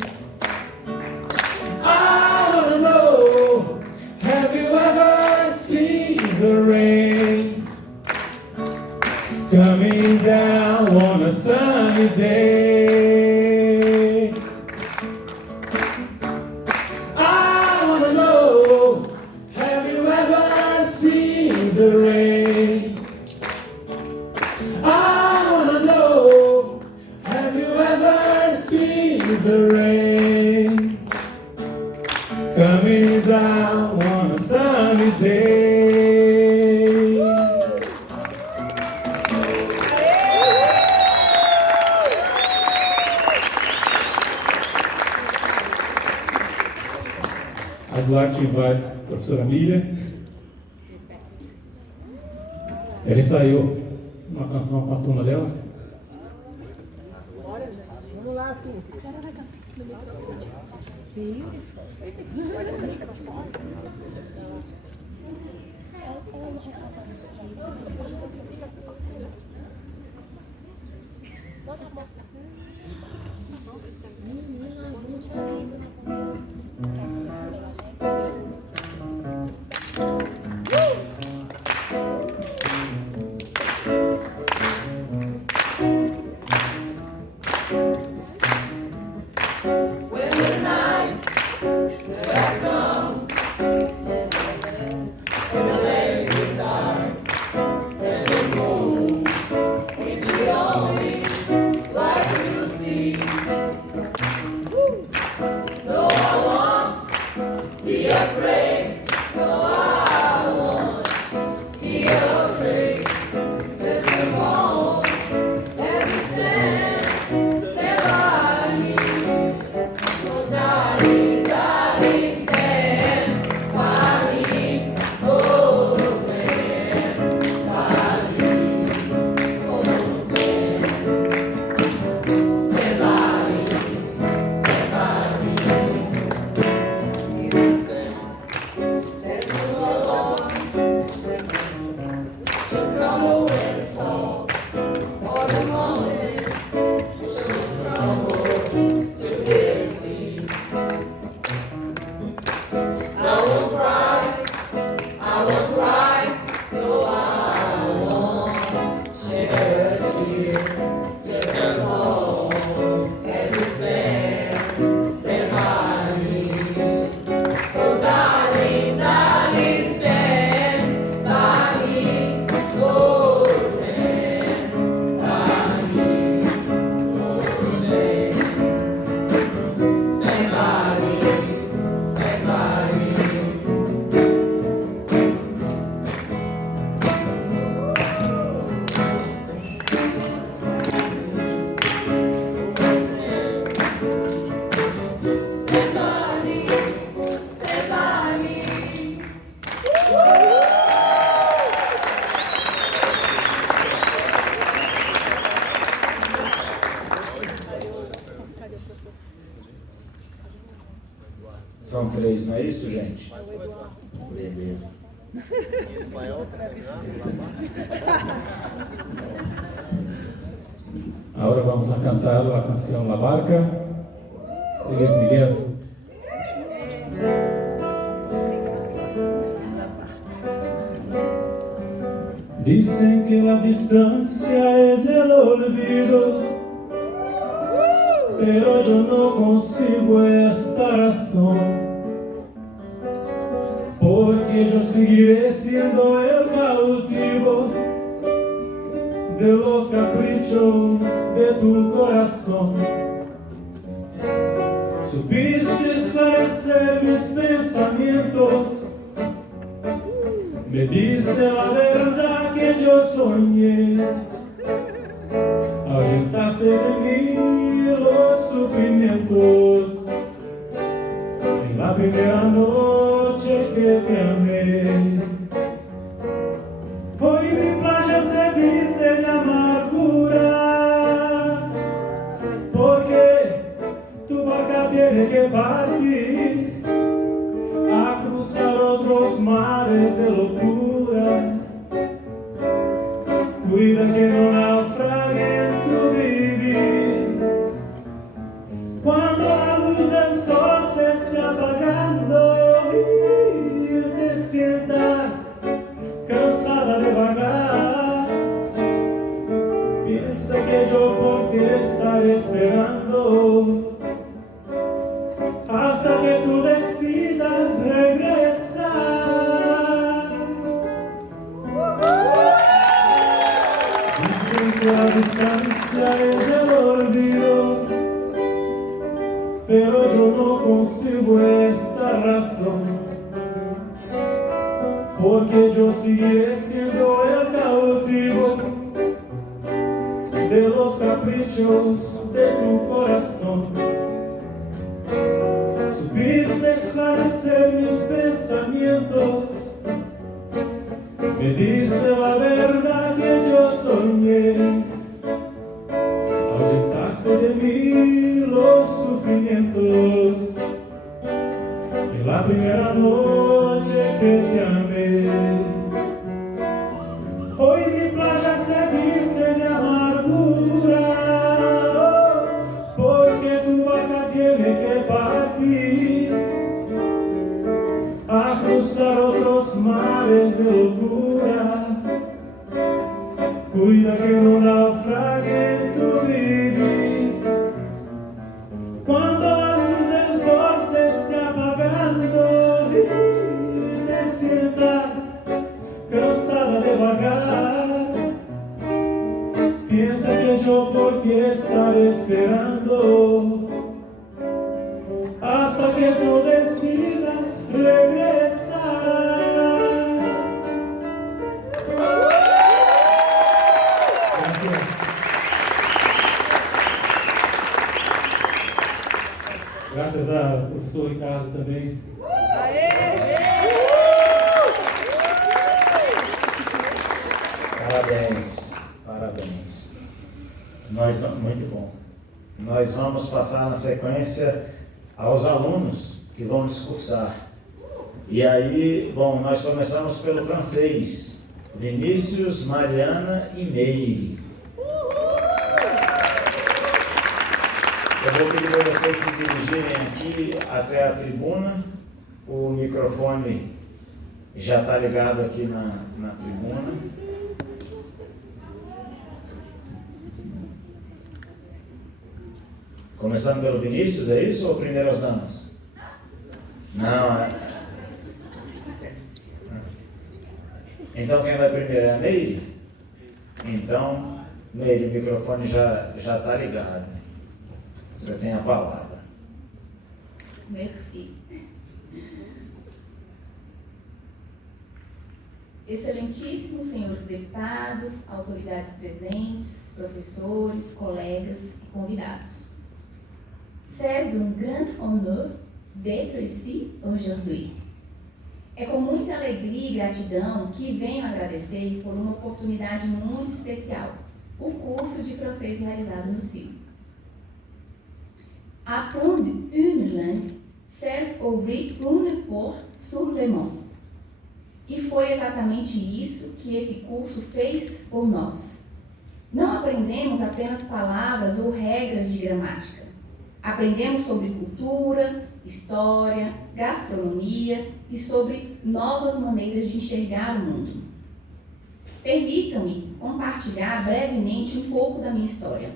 I wanna know, have you ever seen the rain? Coming down on a sunny day. The rain. I wanna know, lá que vai a professora Miriam. Ela ensaiou uma canção com a turma dela. Vamos lá, tu. São 3, não é isso, gente? Beleza. Agora vamos a cantar a canção La Barca, de Luis Miguel. Dicen que la distancia es el olvido, pero yo no consigo esta razón, porque yo seguiré siendo el cautivo de los caprichos de tu corazón. Supiste esclarecer mis pensamientos, me diste la verdad que yo soñé, ahuyentaste de mí los sufrimientos en la primera noche que te amé. Hoy mi playa se viste de amargura, porque tu barca tiene que partir a cruzar otros mares de locura. Cuida que no naufrague en tu vivir. Cuando la luz del sol se esté apagando y te sientas cansada de vagar, piensa que yo por ti estaré esperando hasta que tú decidas regresar. Dicen que la distancia es el olvido, pero yo no consigo esta razón, porque yo seguiré siendo el cautivo de los caprichos de tu corazón. Supiste esclarecer conocer mis pensamientos, me diste la verdad que yo soñé, ahuyentaste de mí los sufrimientos, en la primera noche que te amé. Hoy mi playa se viste de amargura, porque tu barca tiene que partir a cruzar otros mares de locura. Cuida que no naufrague tu vivir. Cuando la luz del sol se esté apagando y te sientas cansada de vagar, piensa que yo por ti estaré esperando hasta que tú decidas regresar. Gracias ao professor Ricardo também. Parabéns, parabéns. Muito bom. Nós vamos passar na sequência aos alunos que vão discursar. E aí, bom, nós começamos pelo francês. Vinícius, Mariana e Meire. Eu vou pedir para vocês se dirigirem aqui até a tribuna. O microfone já está ligado aqui na tribuna. Começando pelo Vinícius, é isso? Ou primeiro as damas? Não. Então quem vai primeiro é a Meire? Então, Meire, o microfone já está ligado. Você tem a palavra. Merci. Excelentíssimos senhores deputados, autoridades presentes, professores, colegas e convidados. C'est un grand honneur d'être ici aujourd'hui. É com muita alegria e gratidão que venho agradecer por uma oportunidade muito especial, o curso de francês realizado no CIL. Apprendre une langue, c'est ouvrir une porte sur le monde. E foi exatamente isso que esse curso fez por nós. Não aprendemos apenas palavras ou regras de gramática. Aprendemos sobre cultura, história, gastronomia e sobre novas maneiras de enxergar o mundo. Permitam-me compartilhar brevemente um pouco da minha história.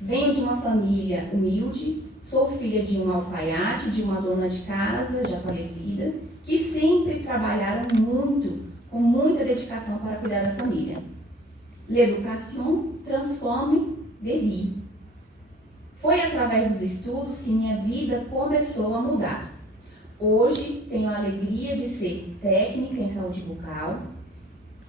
Venho de uma família humilde, sou filha de um alfaiate, de uma dona de casa já falecida, que sempre trabalharam muito, com muita dedicação para cuidar da família. L'éducation transforme des vies. Foi através dos estudos que minha vida começou a mudar. Hoje tenho a alegria de ser técnica em saúde bucal.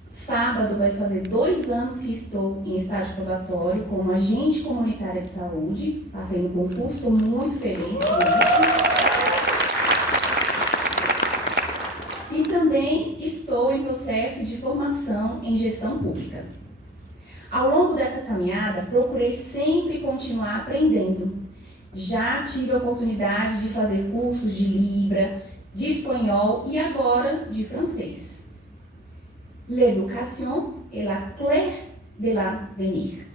Sábado vai fazer 2 anos que estou em estágio probatório como agente comunitária de saúde. Passei no concurso, estou muito feliz com isso. E também estou em processo de formação em gestão pública. Ao longo dessa caminhada, procurei sempre continuar aprendendo. Já tive a oportunidade de fazer cursos de Libra, de espanhol e agora de francês. L'éducation est la clé de l'avenir.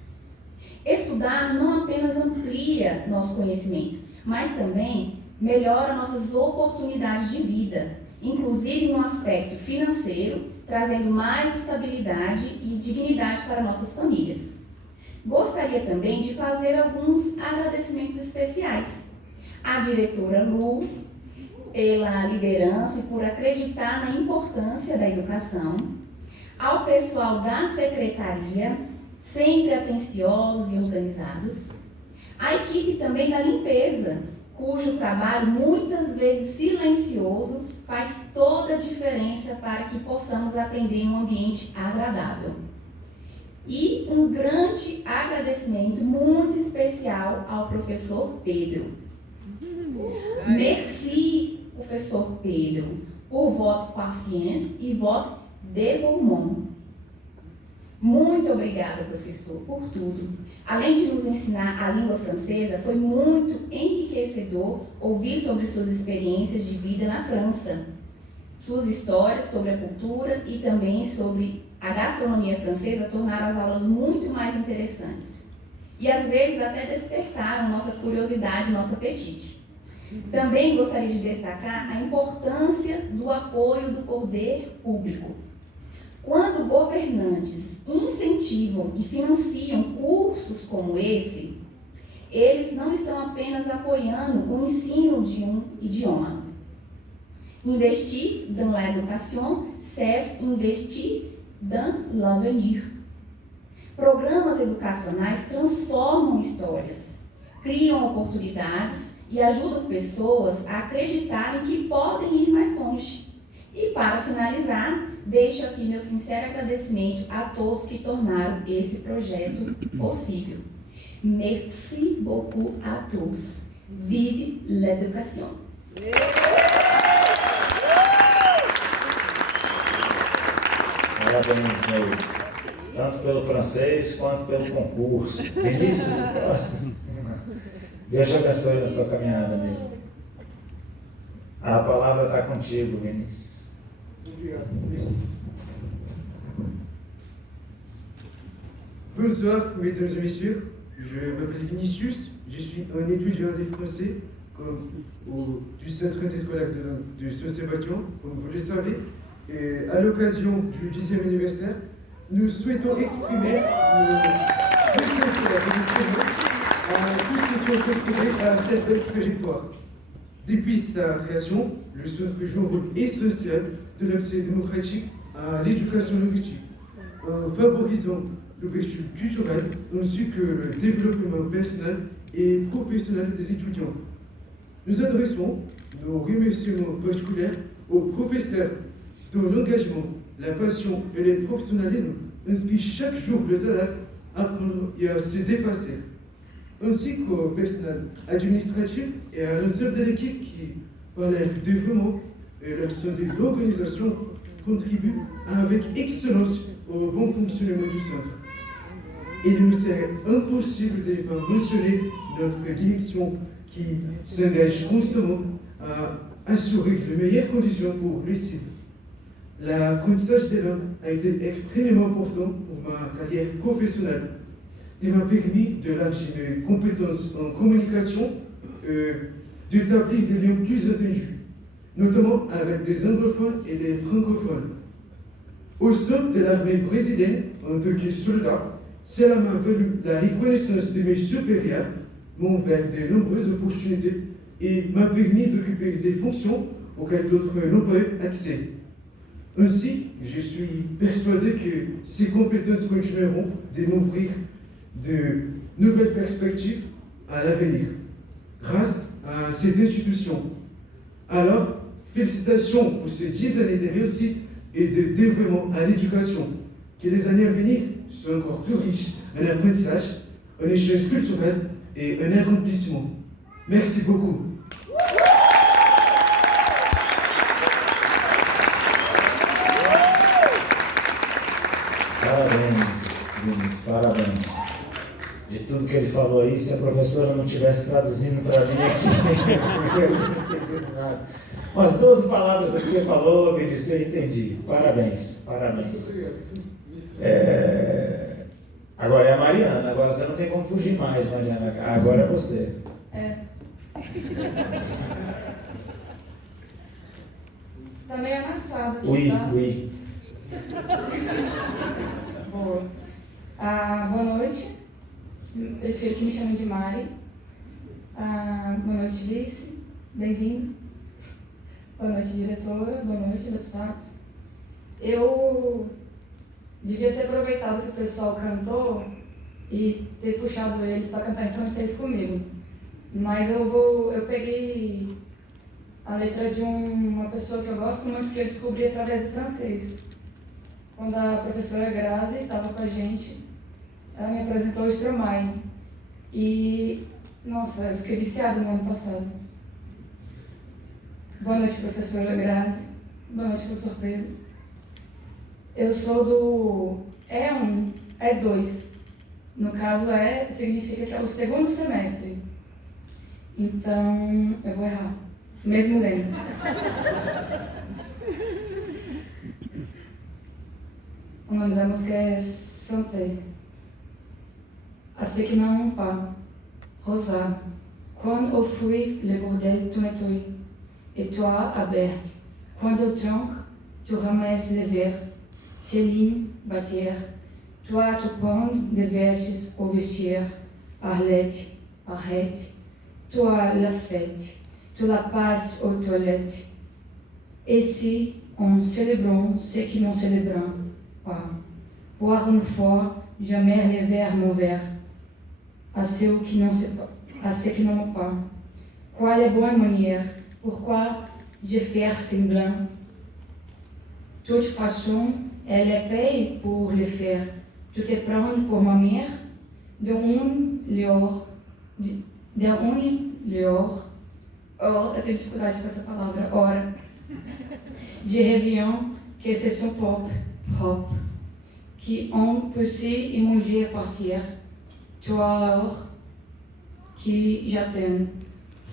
Estudar não apenas amplia nosso conhecimento, mas também melhora nossas oportunidades de vida, inclusive no aspecto financeiro, trazendo mais estabilidade e dignidade para nossas famílias. Gostaria também de fazer alguns agradecimentos especiais à diretora Lu, pela liderança e por acreditar na importância da educação, ao pessoal da secretaria, sempre atenciosos e organizados, à equipe também da limpeza, cujo trabalho, muitas vezes silencioso, faz toda a diferença para que possamos aprender em um ambiente agradável. E um grande agradecimento muito especial ao professor Pedro. Merci por professor Pedro, por votre patience e votre dévouement. Muito obrigada, professor, por tudo. Além de nos ensinar a língua francesa, foi muito enriquecedor ouvir sobre suas experiências de vida na França, suas histórias sobre a cultura e também sobre a gastronomia francesa tornaram as aulas muito mais interessantes. E às vezes até despertaram nossa curiosidade, nosso apetite. Também gostaria de destacar a importância do apoio do poder público. Quando governantes incentivam e financiam cursos como esse, eles não estão apenas apoiando o ensino de um idioma. Investir dans l'éducation, c'est investir dans l'avenir. Programas educacionais transformam histórias, criam oportunidades e ajudam pessoas a acreditarem que podem ir mais longe. E para finalizar, deixo aqui meu sincero agradecimento a todos que tornaram esse projeto possível. Merci beaucoup à tous. Vive l'éducation! Parabéns, Ney. Tanto pelo francês quanto pelo concurso. Vinícius, o próximo. Deus te abençoe na sua caminhada, Ney. A palavra está contigo, Vinícius. Bonsoir, mesdames et messieurs. Je m'appelle Vinicius. Je suis un étudiant des Français du centre scolaire de Saint-Sébastien, comme vous le savez. Et à l'occasion du 10e anniversaire, nous souhaitons exprimer nos sincères remerciements à tous ceux qui ont contribué à cette belle trajectoire. Depuis sa création, le centre joue un rôle essentiel de l'accès démocratique à l'éducation linguistique, en favorisant l'ouverture culturelle ainsi que le développement personnel et professionnel des étudiants. Nous adressons nos remerciements particuliers aux professeurs dont l'engagement, la passion et le professionnalisme inspirent chaque jour les élèves à apprendre et à se dépasser, ainsi qu'au personnel administratif et à l'ensemble de l'équipe qui, par leur dévouement et l'action de l'organisation, contribuent avec excellence au bon fonctionnement du centre. Il nous serait impossible de ne pas mentionner notre direction qui s'engage constamment à assurer les meilleures conditions pour le site. L'apprentissage des langues a été extrêmement important pour ma carrière professionnelle. Il m'a permis d'élargir mes compétences en communication, d'établir des liens plus attendus, notamment avec des anglophones et des francophones. Au sein de l'armée brésilienne, en tant que soldat, cela m'a valu la reconnaissance de mes supérieurs, m'a ouvert de nombreuses opportunités et m'a permis d'occuper des fonctions auxquelles d'autres n'ont pas eu accès. Ainsi, je suis persuadé que ces compétences continueront de m'ouvrir de nouvelles perspectives à l'avenir, grâce à cette institution. Alors, félicitations pour ces 10 années de réussite et de développement à l'éducation. Que les années à venir soient encore plus riches en apprentissage, en échange culturel et en accomplissement. Merci beaucoup. Parabéns, Vinícius, parabéns. De tudo que ele falou aí, se a professora não estivesse traduzindo para mim aqui. Umas 12 palavras do que você falou, Vinícius, eu entendi. Parabéns, parabéns. Agora é a Mariana, agora você não tem como fugir mais, Mariana. Agora é você. Tá meio amassado aqui, Oui, tá? oui. Boa. Boa noite. Prefiro que me chamem de Mari. Boa noite, vice. Bem-vindo. Boa noite, diretora. Boa noite, deputados. Eu devia ter aproveitado que o pessoal cantou e ter puxado eles para cantar em francês comigo. Mas eu peguei a letra de uma pessoa que eu gosto muito, que eu descobri através do francês. Quando a professora Grazi estava com a gente, ela me apresentou o Stromae. E, nossa, eu fiquei viciada no ano passado. Boa noite, professora Grazi. Boa noite, professor Pedro. Eu sou do E1, E2. No caso, significa que é o segundo semestre. Então, eu vou errar, mesmo lendo. O nome da música é Santé. Assez que non pas. Rosa. Quando eu fui, le bordel tu nettoies. Et toi, à Berthe. Quando eu tranque, tu ramasses les verres. Céline, Batière. Toi, tu pendes des vestes au vestiaire. Arlette, arrête. Toi, la fête. Tu la passes aux toilettes. Et si, en célébrant ce qui n'en célébrant pas, boire une fois, jamais les verres mon verre. À ceux qui n'ont pas. Quelle est bonne manière? Pourquoi je faire semblant? Toute façon, elle est payée pour le faire. Tu te prends pour ma mère, de un lior. Or, eu tenho dificuldade com essa palavra, ora. Je reviens que c'est son propre, qui ont poussé et mangé par terre. Toi, or, qui j'attends.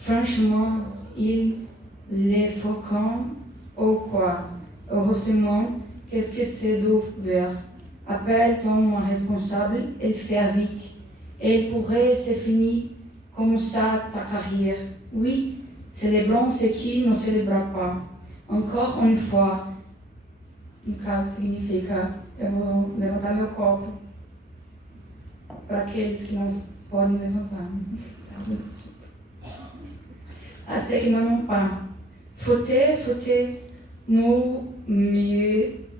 Franchement, il les faucons au quoi? Heureusement, qu'est-ce que c'est d'ouvert? Appelle ton responsable et fais vite. Elle pourrait se finir comme ça ta carrière. Oui, célébrons ce qui ne célèbre pas. Encore une fois, no caso significa, eu vou levantar meu copo para aqueles que não podem levantar. Assez que non pas. Frotter no M-I-L-X.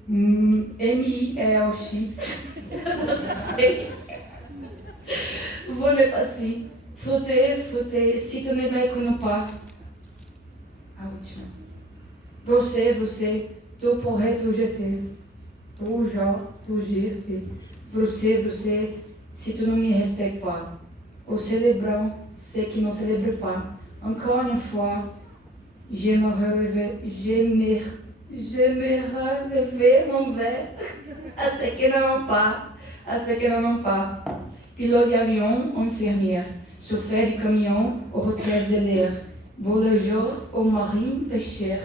Vous me passez. Frotter, si tu ne me connais pas. A última. Você, tu pourrais te jeter. Tu jeter. Você, si tu ne me respectes pas. Ou célébrant ce qui ne célèbre pas. Encore une fois, je me relever mon verre à ce que n'ont pas. Pilote d'avion, infirmière, chauffeur de camion, aux retraites de l'air, voyageur au marine pêcheur,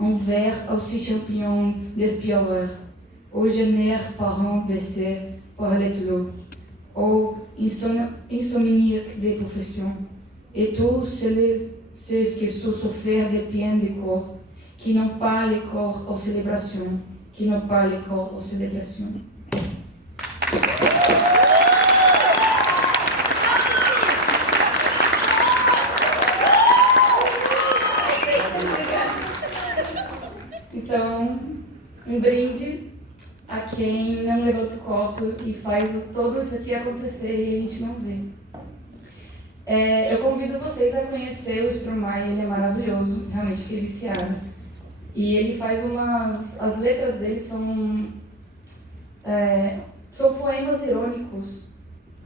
un verre aussi champion d'explorer, au génère parents blessés par les clous, au insomniaque des professions, et tous ceux qui sont souffert des biens du corps, qui n'ont pas le corps aux célébrations, Então, um brinde a quem não levanta o copo e faz todo isso aqui acontecer e a gente não vê. Eu convido vocês a conhecer o Stromae, ele é maravilhoso, realmente fiquei viciada. E ele faz as letras dele são poemas irônicos.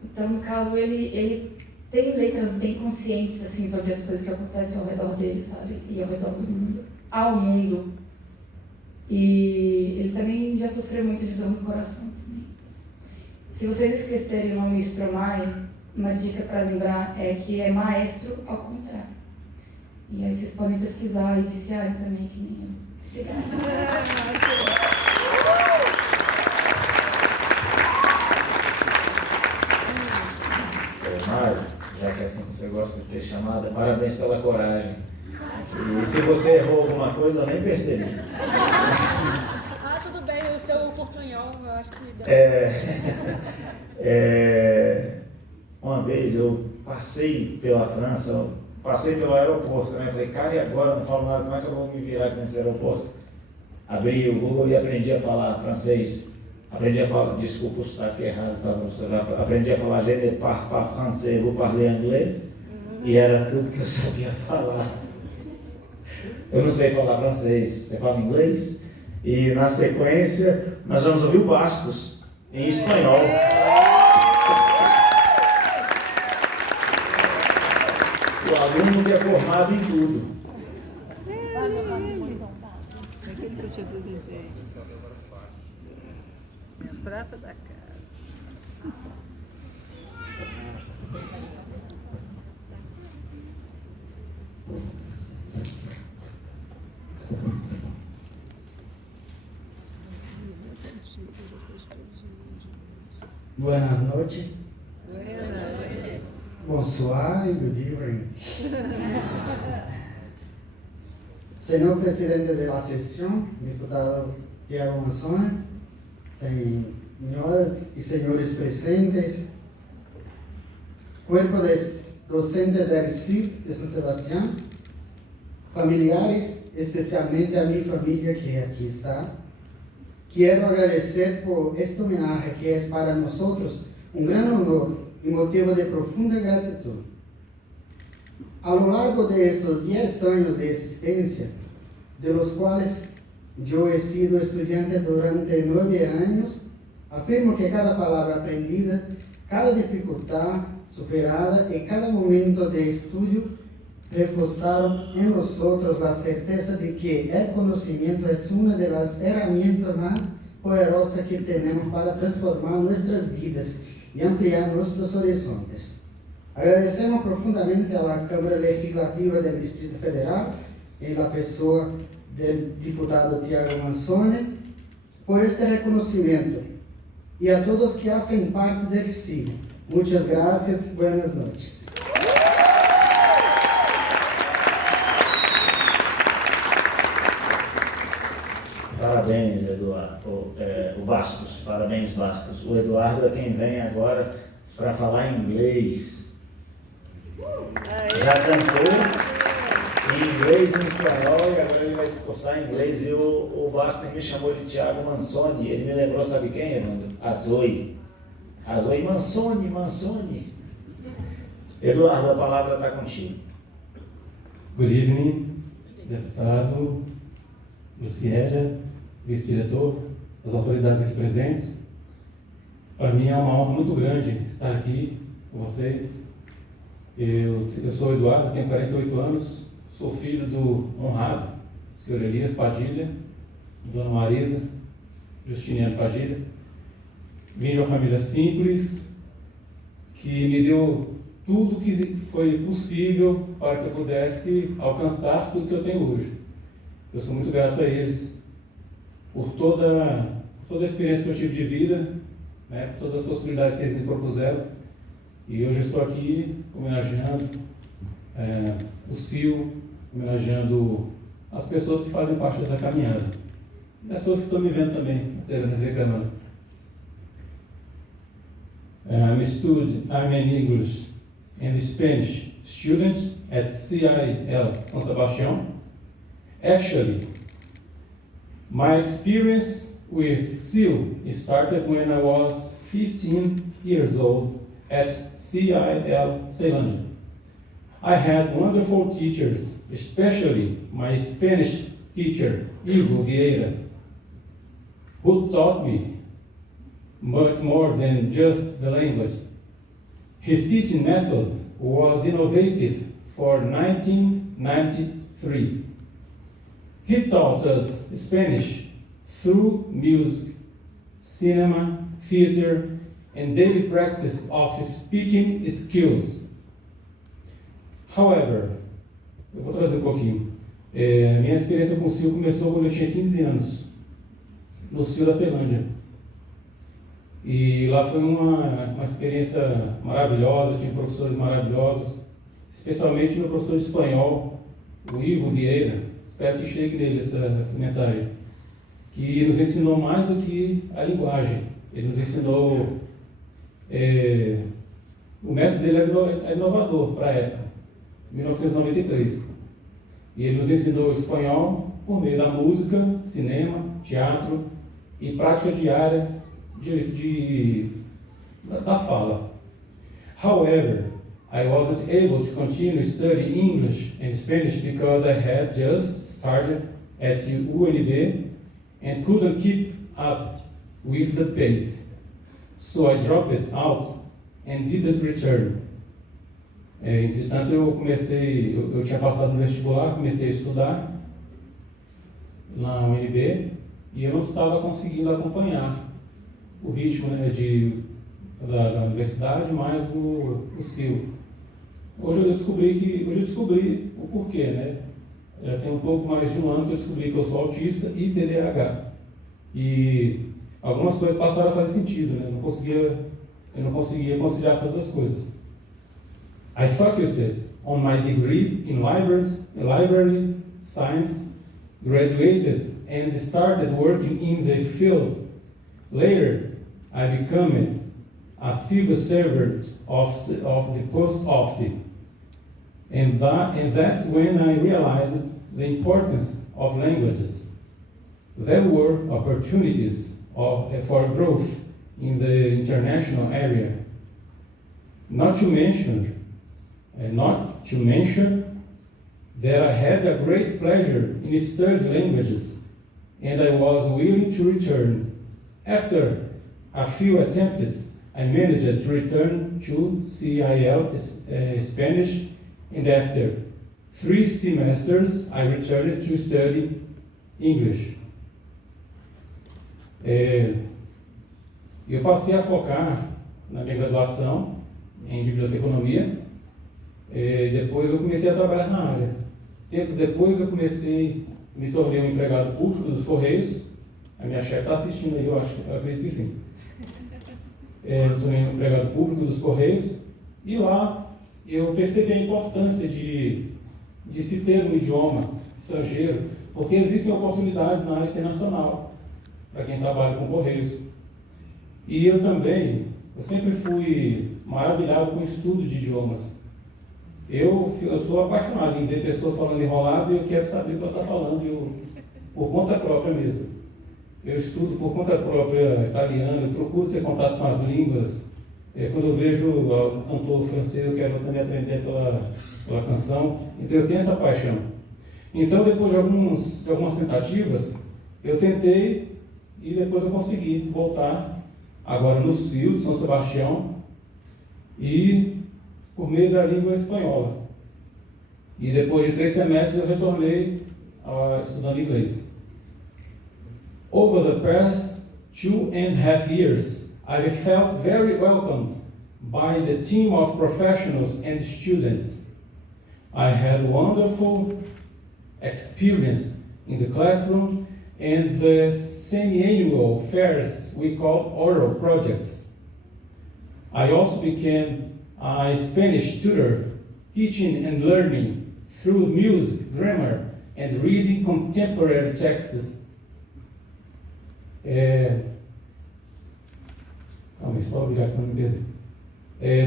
Então, no caso, ele tem letras bem conscientes, assim, sobre as coisas que acontecem ao redor dele, sabe? E ao redor do mundo. Ao mundo. E ele também já sofreu muito de dor no coração também. Se vocês esquecerem o nome Stromae, uma dica para lembrar é que é maestro ao contrário. E aí vocês podem pesquisar e viciarem também, que nem eu. Mário, já que é assim que você gosta de ser chamada, parabéns pela coragem. E se você errou alguma coisa, eu nem percebi. Tudo bem, o seu portunhol, eu acho que dá. Uma vez eu passei pela França, passei pelo aeroporto, né? Falei, cara, e agora? Não falo nada, como é que eu vou me virar aqui nesse aeroporto? Abri o Google e aprendi a falar francês. Aprendi a falar, desculpa o sotaque errado, tá, professor? Aprendi a falar, je ne parle pas français, vou parler anglais. E era tudo que eu sabia falar. Eu não sei falar francês, você fala inglês? E na sequência, nós vamos ouvir o Bastos, em espanhol. O aluno que é formado em tudo. te apresentei. É a prata da casa. Buenas noches. Bonsoir y good evening. Señor presidente de la sesión, diputado Tiago Manzoni, señoras y señores presentes, cuerpo docente del CIF de San Sebastián, familiares, especialmente a mi familia que aquí está, quiero agradecer por este homenaje que es para nosotros un gran honor y motivo de profunda gratitud. A lo largo de estos 10 años de existencia, de los cuales yo he sido estudiante durante 9 años, afirmo que cada palabra aprendida, cada dificultad superada y cada momento de estudio reforzaron en nosotros la certeza de que el conocimiento es una de las herramientas más poderosas que tenemos para transformar nuestras vidas y ampliar nuestros horizontes. Agradecemos profundamente a la Cámara Legislativa del Distrito Federal, en la persona del diputado Tiago Manzoni, por este reconocimiento, y a todos que hacen parte del CIV. Muchas gracias, buenas noches. Parabéns, Eduardo, o Bastos, parabéns, Bastos. O Eduardo é quem vem agora para falar inglês. Já cantou em inglês e em espanhol e agora ele vai discursar em inglês. E o Bastos me chamou de Tiago Manzoni, ele me lembrou, sabe quem, Evandro? A Zoe. Manzoni. Eduardo, a palavra está contigo. Good evening, deputado, Luciélia, vice-diretor, as autoridades aqui presentes. Para mim é uma honra muito grande estar aqui com vocês. Eu sou o Eduardo, tenho 48 anos, sou filho do honrado senhor Elias Padilha, dona Marisa Justiniano Padilha. Vim de uma família simples, que me deu tudo que foi possível para que eu pudesse alcançar tudo que eu tenho hoje. Eu sou muito grato a eles por toda a experiência que eu tive de vida, né, por todas as possibilidades que eles me propuseram. E hoje eu estou aqui homenageando o CIO, homenageando as pessoas que fazem parte dessa caminhada. E as pessoas que estão me vendo também, na TV Câmara. I'm in English and Spanish student at CIL San Sebastián. Actually, my experience with CIL started when I was 15 years old at CIL Ceilândia. I had wonderful teachers, especially my Spanish teacher, Ivo Vieira, who taught me much more than just the language. His teaching method was innovative for 1993. He taught us Spanish through music, cinema, theater, and daily practice of speaking skills. However, eu vou trazer um pouquinho. Minha experiência com o CIO começou quando eu tinha 15 anos, no CIO da Ceilândia. E lá foi uma experiência maravilhosa, tinha professores maravilhosos, especialmente meu professor de espanhol, o Ivo Vieira. Espero que chegue nele essa mensagem, que nos ensinou mais do que a linguagem. Ele nos ensinou, o método dele é inovador para a época, 1993. E ele nos ensinou espanhol por meio da música, cinema, teatro e prática diária da fala. However, I wasn't able to continue studying English and Spanish because I had just started at UNB and couldn't keep up with the pace. So I dropped it out and didn't return. Entretanto, eu tinha passado no vestibular, comecei a estudar, na UNB e eu não estava conseguindo acompanhar o ritmo, né, da universidade, mais o CIL. Hoje eu descobri o porquê, né? Já tem um pouco mais de um ano que eu descobri que eu sou autista e TDAH. E algumas coisas passaram a fazer sentido, né? Eu não conseguia conciliar todas as coisas. I focused on my degree in library science, graduated and started working in the field. Later, I became a civil servant of the post office. And that's when I realized the importance of languages. There were opportunities for growth in the international area. Not to mention that I had a great pleasure in studying languages, and I was willing to return. After a few attempts, I managed to return to CIL Spanish, and after 3 semesters, I returned to study English. Eu passei a focar na minha graduação em biblioteconomia. Depois eu comecei a trabalhar na área. Tempos depois eu me tornei um empregado público dos Correios. A minha chefe está assistindo aí, eu acredito que sim. Eu tornei um empregado público dos Correios e lá eu percebi a importância de se ter um idioma estrangeiro, porque existem oportunidades na área internacional para quem trabalha com Correios. E eu sempre fui maravilhado com o estudo de idiomas. Eu sou apaixonado em ver pessoas falando enrolado e eu quero saber o que ela está falando, por conta própria mesmo. Eu estudo por conta própria italiano, eu procuro ter contato com as línguas. Quando eu vejo um cantor francês, eu quero também aprender pela canção. Então eu tenho essa paixão. Então depois de algumas tentativas, eu tentei e depois eu consegui voltar, agora no CIL de São Sebastião, e por meio da língua espanhola. E depois de 3 semestres eu retornei estudando inglês. Over the past 2.5 years, I felt very welcomed by the team of professionals and students. I had wonderful experience in the classroom and the semi-annual fairs we call oral projects. I also became a Spanish tutor, teaching and learning through music, grammar, and reading contemporary texts.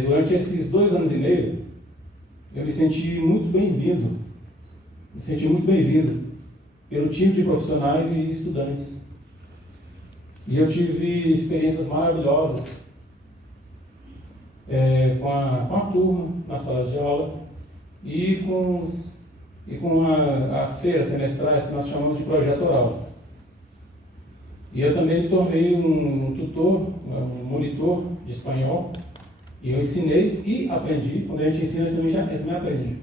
Durante esses 2 anos e meio, eu me senti muito bem-vindo. Pelo time de profissionais e estudantes. E eu tive experiências maravilhosas com a turma, nas salas de aula, e com as feiras semestrais que nós chamamos de projeto oral. E eu também me tornei um tutor, um monitor de espanhol, e eu ensinei e aprendi. Quando a gente ensina, a gente também aprende.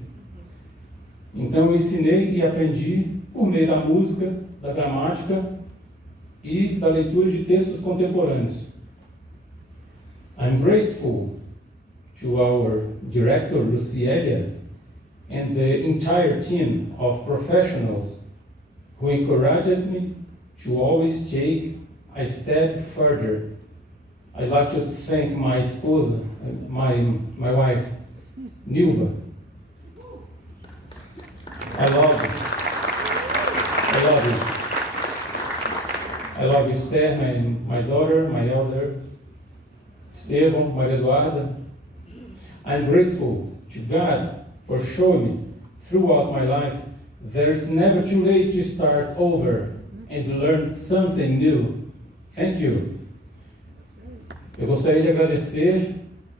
Então eu ensinei e aprendi por meio da música, da gramática e da leitura de textos contemporâneos. I'm grateful to our director, Lucielia, and the entire team of professionals who encouraged me to always take a step further. I'd like to thank my esposa, my wife, Nilva. I love you. I love Esther, my daughter, my elder, Estevão, Maria Eduarda. I'm grateful to God for showing me throughout my life there's never too late to start over and learn something new. Thank you. Eu gostaria de agradecer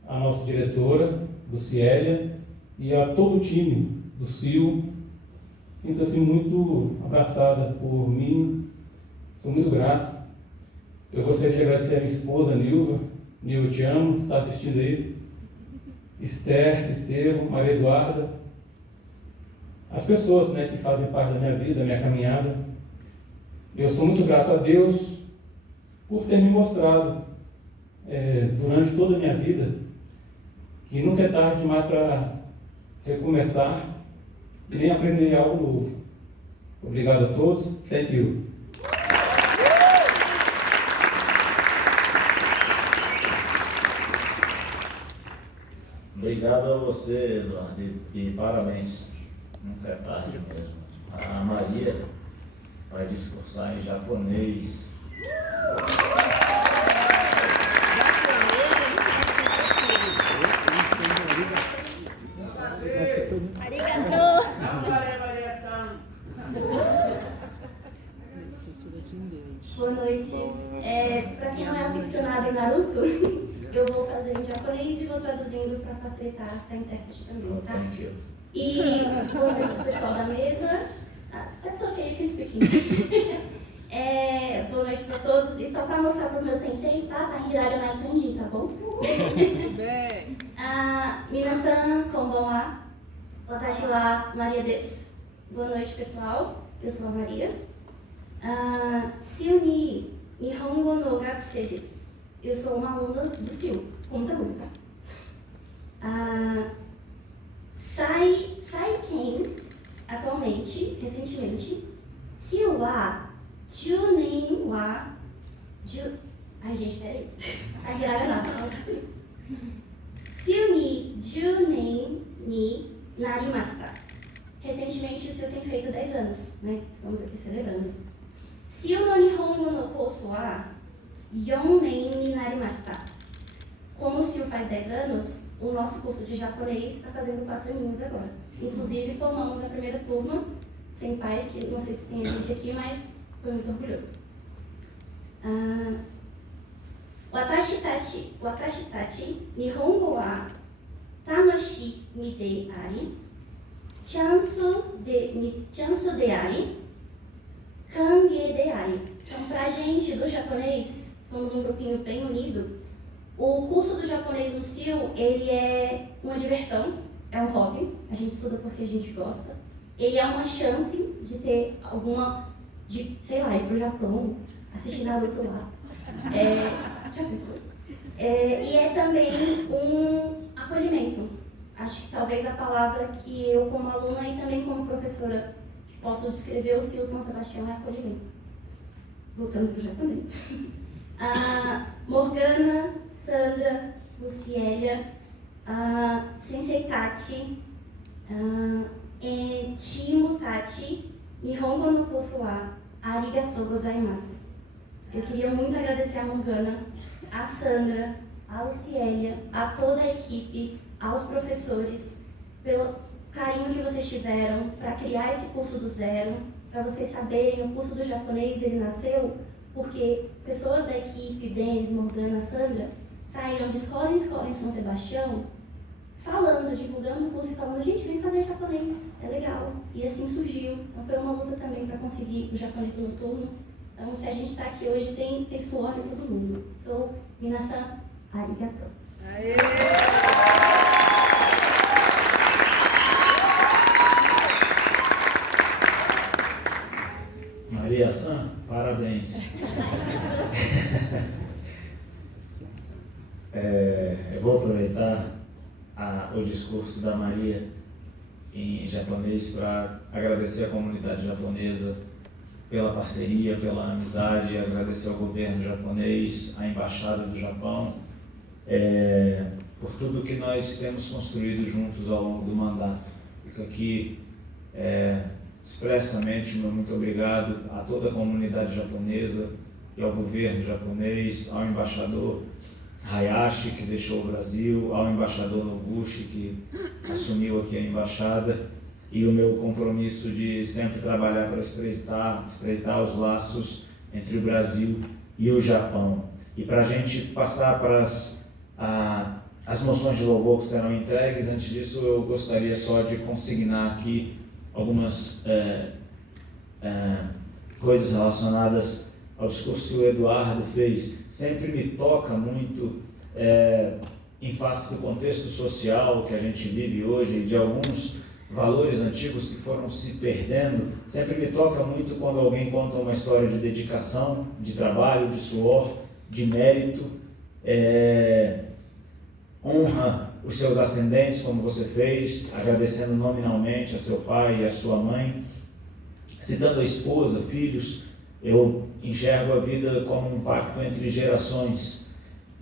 à nossa diretora, Lucielia, e a todo o time do CIL. Sinta-se muito abraçada por mim, sou muito grato. Eu gostaria de agradecer a minha esposa, Nilva. Nilva, te amo, está assistindo aí. Esther, Estevão, Maria Eduarda. As pessoas, que fazem parte da minha vida, da minha caminhada. Eu sou muito grato a Deus por ter me mostrado durante toda a minha vida que nunca é tarde demais para recomeçar e nem aprender algo novo. Obrigado a todos. Thank you. Obrigado a você, Eduardo, e parabéns. Nunca é tarde mesmo. A Maria vai discursar em japonês. Arigatou! Boa noite. Para quem não é aficionado em Naruto, eu vou fazer em japonês e vou traduzindo para facilitar para a intérprete também, tá? E boa noite pessoal da mesa. That's okay, you can speak English. Boa noite para todos. E só para mostrar para os meus senseis, tá? Tá Hiraga na kanji, tá bom? Minasan, konbanwa. Watashi wa Maria desu. Boa noite pessoal. Eu sou a Maria. Siu ni Nihongo no gakusei desu. Eu sou uma aluna do Siu, conta muito, tá? Saiken, atualmente, recentemente, Siu wa Junen wa Ai gente, peraí. A hiragana fala isso. Siu ni Junen ni narimashita. Recentemente o Siu tem feito 10 anos, né? Estamos aqui celebrando. Siu no Nihongo no Koso wa 4 nen ni narimashita. Como o Siu faz 10 anos, o nosso curso de japonês está fazendo 4 aninhos agora. Inclusive, formamos a primeira turma, sem pais, que não sei se tem gente aqui, mas foi muito orgulhoso. Watashi tachi, Nihongo wa tanoshi mi de ari, chansu de ari, kange de ari. Então, pra gente do japonês, somos um grupinho bem unido. O curso do japonês no Siu, ele é uma diversão, é um hobby, a gente estuda porque a gente gosta. Ele é uma chance de ter sei lá, ir pro Japão, assistir Naruto lá. Já pensou? E é também um acolhimento. Acho que talvez a palavra que eu como aluna e também como professora posso descrever o Siu São Sebastião é acolhimento. Voltando pro japonês. Morgana, Sandra, Lucielia, Sensei Tati, Timo Tati, Nihongo no Koso wa arigatou gozaimasu. Eu queria muito agradecer a Morgana, a Sandra, a Lucielia, a toda a equipe, aos professores, pelo carinho que vocês tiveram para criar esse curso do zero, para vocês saberem, o curso do japonês ele nasceu porque pessoas da equipe, Denis, Morgana, Sandra, saíram de escola em escola em São Sebastião, falando, divulgando o curso e falando, gente, vem fazer japonês, é legal. E assim surgiu. Então foi uma luta também para conseguir o japonês do noturno. Então se a gente está aqui hoje, tem suor em todo mundo. Sou minasan arigatou. Maria-san, parabéns. Eu vou aproveitar o discurso da Maria em japonês para agradecer a comunidade japonesa pela parceria, pela amizade, agradecer ao governo japonês, à Embaixada do Japão, por tudo que nós temos construído juntos ao longo do mandato. Fico aqui expressamente meu muito obrigado a toda a comunidade japonesa e ao governo japonês, ao embaixador Hayashi, que deixou o Brasil, ao embaixador Noguchi, que assumiu aqui a embaixada, e o meu compromisso de sempre trabalhar para estreitar os laços entre o Brasil e o Japão. E para a gente passar para as moções de louvor que serão entregues, antes disso eu gostaria só de consignar aqui algumas coisas relacionadas ao discurso que o Eduardo fez. Sempre me toca muito, em face do contexto social que a gente vive hoje, de alguns valores antigos que foram se perdendo. Sempre me toca muito quando alguém conta uma história de dedicação, de trabalho, de suor, de mérito, honra os seus ascendentes, como você fez, agradecendo nominalmente a seu pai e a sua mãe, citando a esposa, filhos. Eu enxergo a vida como um pacto entre gerações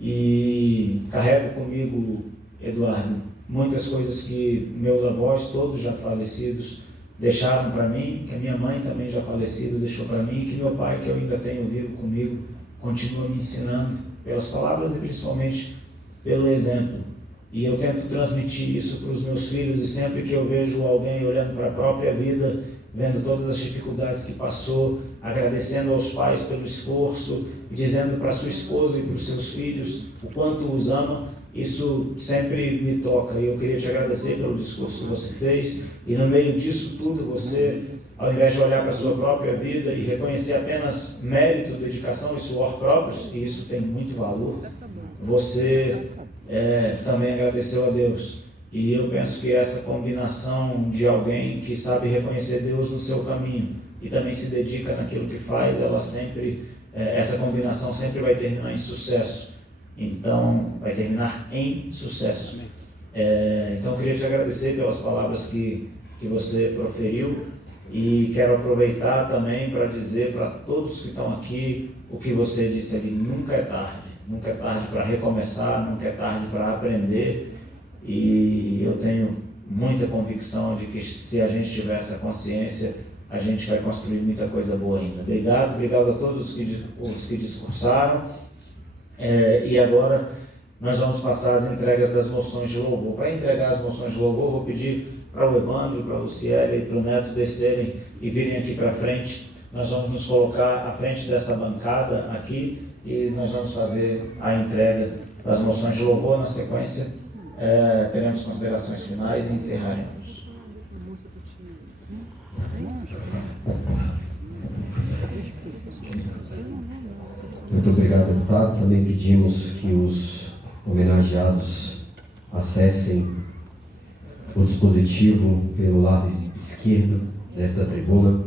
e carrego comigo, Eduardo, muitas coisas que meus avós, todos já falecidos, deixaram para mim, que a minha mãe também já falecida deixou para mim, e que meu pai, que eu ainda tenho vivo comigo, continua me ensinando pelas palavras e principalmente pelo exemplo. E eu tento transmitir isso para os meus filhos, e sempre que eu vejo alguém olhando para a própria vida, vendo todas as dificuldades que passou, agradecendo aos pais pelo esforço, e dizendo para sua esposa e para os seus filhos o quanto os ama, isso sempre me toca. E eu queria te agradecer pelo discurso que você fez, e no meio disso tudo você, ao invés de olhar para a sua própria vida e reconhecer apenas mérito, dedicação e suor próprios, e isso tem muito valor, você também agradeceu a Deus. E eu penso que essa combinação de alguém que sabe reconhecer Deus no seu caminho e também se dedica naquilo que faz, ela sempre, essa combinação sempre vai terminar em sucesso. Então, vai terminar em sucesso. Então, eu queria te agradecer pelas palavras que você proferiu, e quero aproveitar também para dizer para todos que estão aqui o que você disse ali: nunca é tarde. Nunca é tarde para recomeçar, nunca é tarde para aprender. E eu tenho muita convicção de que se a gente tiver essa consciência, a gente vai construir muita coisa boa ainda. Obrigado a todos os que discursaram. E agora nós vamos passar as entregas das moções de louvor. Para entregar as moções de louvor, vou pedir para o Evandro, para a Luciele e para o Neto descerem e virem aqui para frente. Nós vamos nos colocar à frente dessa bancada aqui e nós vamos fazer a entrega das moções de louvor. Na sequência, teremos considerações finais e encerraremos. Muito obrigado, deputado. Também pedimos que os homenageados acessem o dispositivo pelo lado esquerdo desta tribuna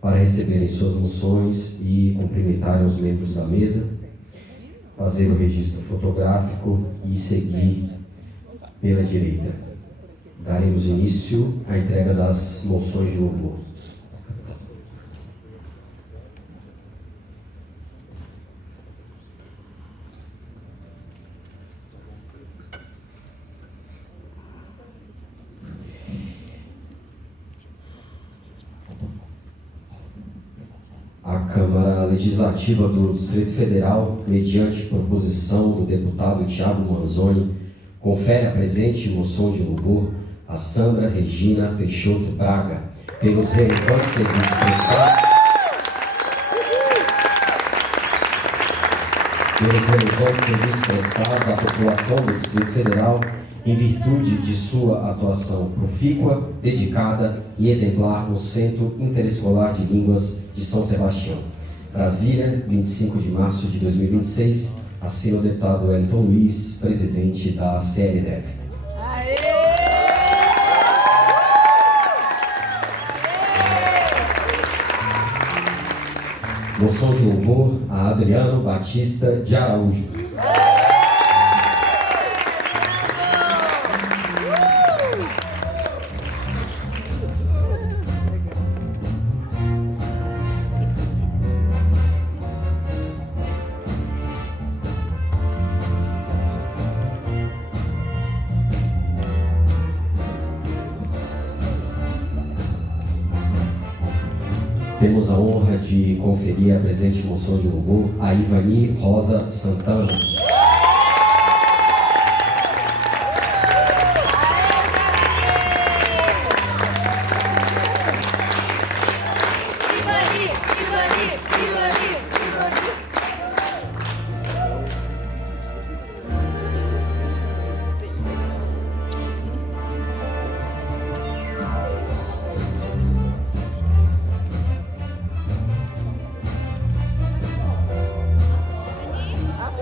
para receberem suas moções e cumprimentarem os membros da mesa, fazer o registro fotográfico e seguir pela direita. Daremos início à entrega das moções de louvor. A Câmara Legislativa do Distrito Federal, mediante proposição do deputado Thiago Manzoni, confere a presente moção de louvor a Sandra Regina Peixoto Braga, pelos relevantes serviços prestados à população do Distrito Federal em virtude de sua atuação profícua, dedicada e exemplar no Centro Interescolar de Línguas de São Sebastião. Brasília, 25 de março de 2026, assina o deputado Wellington Luiz, presidente da CLDEV. Moção de louvor a Adriano Batista de Araújo. Temos a honra de conferir a presente moção de louvor a Ivani Rosa Santana.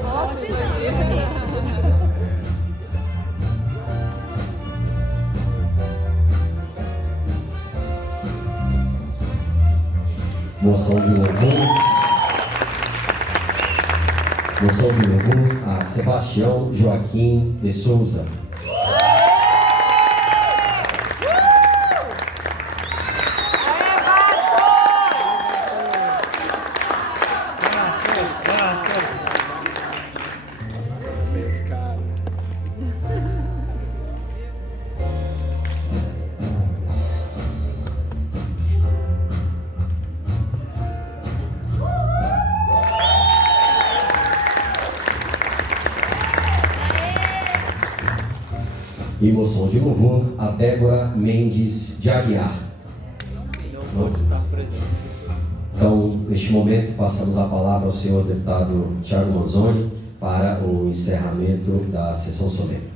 Pode Moção de louvor. Moção de louvor a Sebastião Joaquim de Souza. E moção de louvor a Débora Mendes de Aguiar. Não está presente. Então, neste momento, passamos a palavra ao senhor deputado Thiago Manzoni para o encerramento da sessão solene.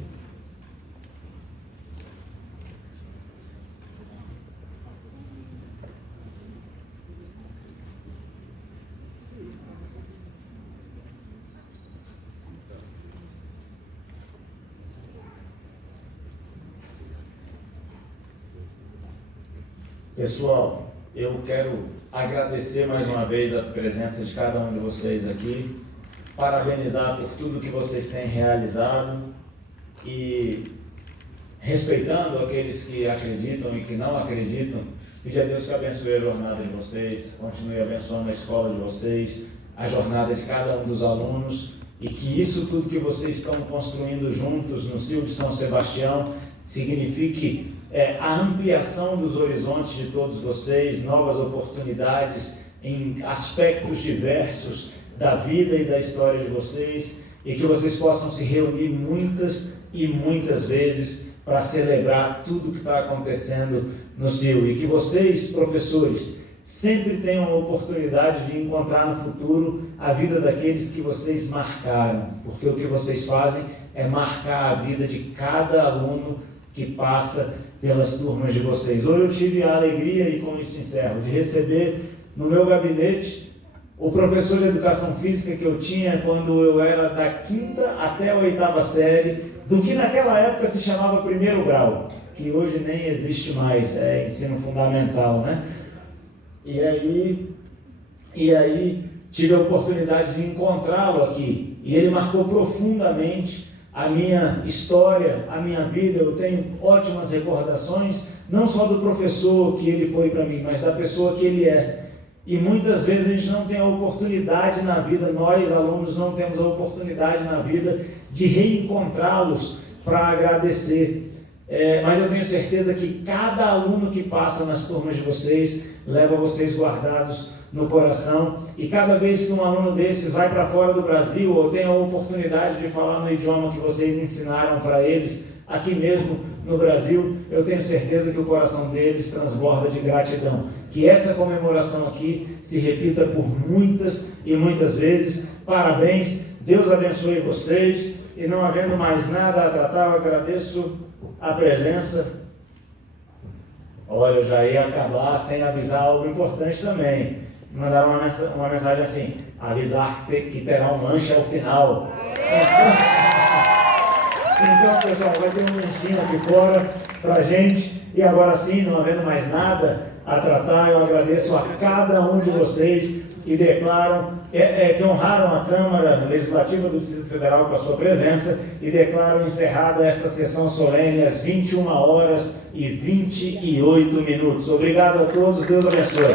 Pessoal, eu quero agradecer mais uma vez a presença de cada um de vocês aqui, parabenizar por tudo que vocês têm realizado e, respeitando aqueles que acreditam e que não acreditam, pedir a Deus que abençoe a jornada de vocês, continue abençoando a escola de vocês, a jornada de cada um dos alunos, e que isso tudo que vocês estão construindo juntos no CIL de São Sebastião signifique a ampliação dos horizontes de todos vocês, novas oportunidades em aspectos diversos da vida e da história de vocês, e que vocês possam se reunir muitas e muitas vezes para celebrar tudo que está acontecendo no CIL, e que vocês, professores, sempre tenham a oportunidade de encontrar no futuro a vida daqueles que vocês marcaram, porque o que vocês fazem é marcar a vida de cada aluno que passa pelas turmas de vocês. Hoje eu tive a alegria, e com isso encerro, de receber no meu gabinete o professor de Educação Física que eu tinha quando eu era da 5ª até a 8ª série, do que naquela época se chamava 1º grau, que hoje nem existe mais, é ensino fundamental, né? E aí tive a oportunidade de encontrá-lo aqui, e ele marcou profundamente a minha história, a minha vida. Eu tenho ótimas recordações, não só do professor que ele foi para mim, mas da pessoa que ele é. E muitas vezes a gente não tem a oportunidade na vida, nós alunos não temos a oportunidade na vida de reencontrá-los para agradecer. Mas eu tenho certeza que cada aluno que passa nas turmas de vocês leva vocês guardados no coração, e cada vez que um aluno desses vai para fora do Brasil ou tem a oportunidade de falar no idioma que vocês ensinaram para eles aqui mesmo no Brasil, eu tenho certeza que o coração deles transborda de gratidão. Que essa comemoração aqui se repita por muitas e muitas vezes. Parabéns, Deus abençoe vocês, e não havendo mais nada a tratar, eu agradeço a presença. Olha, eu já ia acabar sem avisar algo importante também. Mandaram uma mensagem assim: avisar que terá um lanche ao final. Então, pessoal, vai ter um lanchinho aqui fora pra gente. E agora sim, não havendo mais nada a tratar, eu agradeço a cada um de vocês e declaro que honraram a Câmara Legislativa do Distrito Federal com a sua presença, e declaro encerrada esta sessão solene às 21h28. Obrigado a todos, Deus abençoe.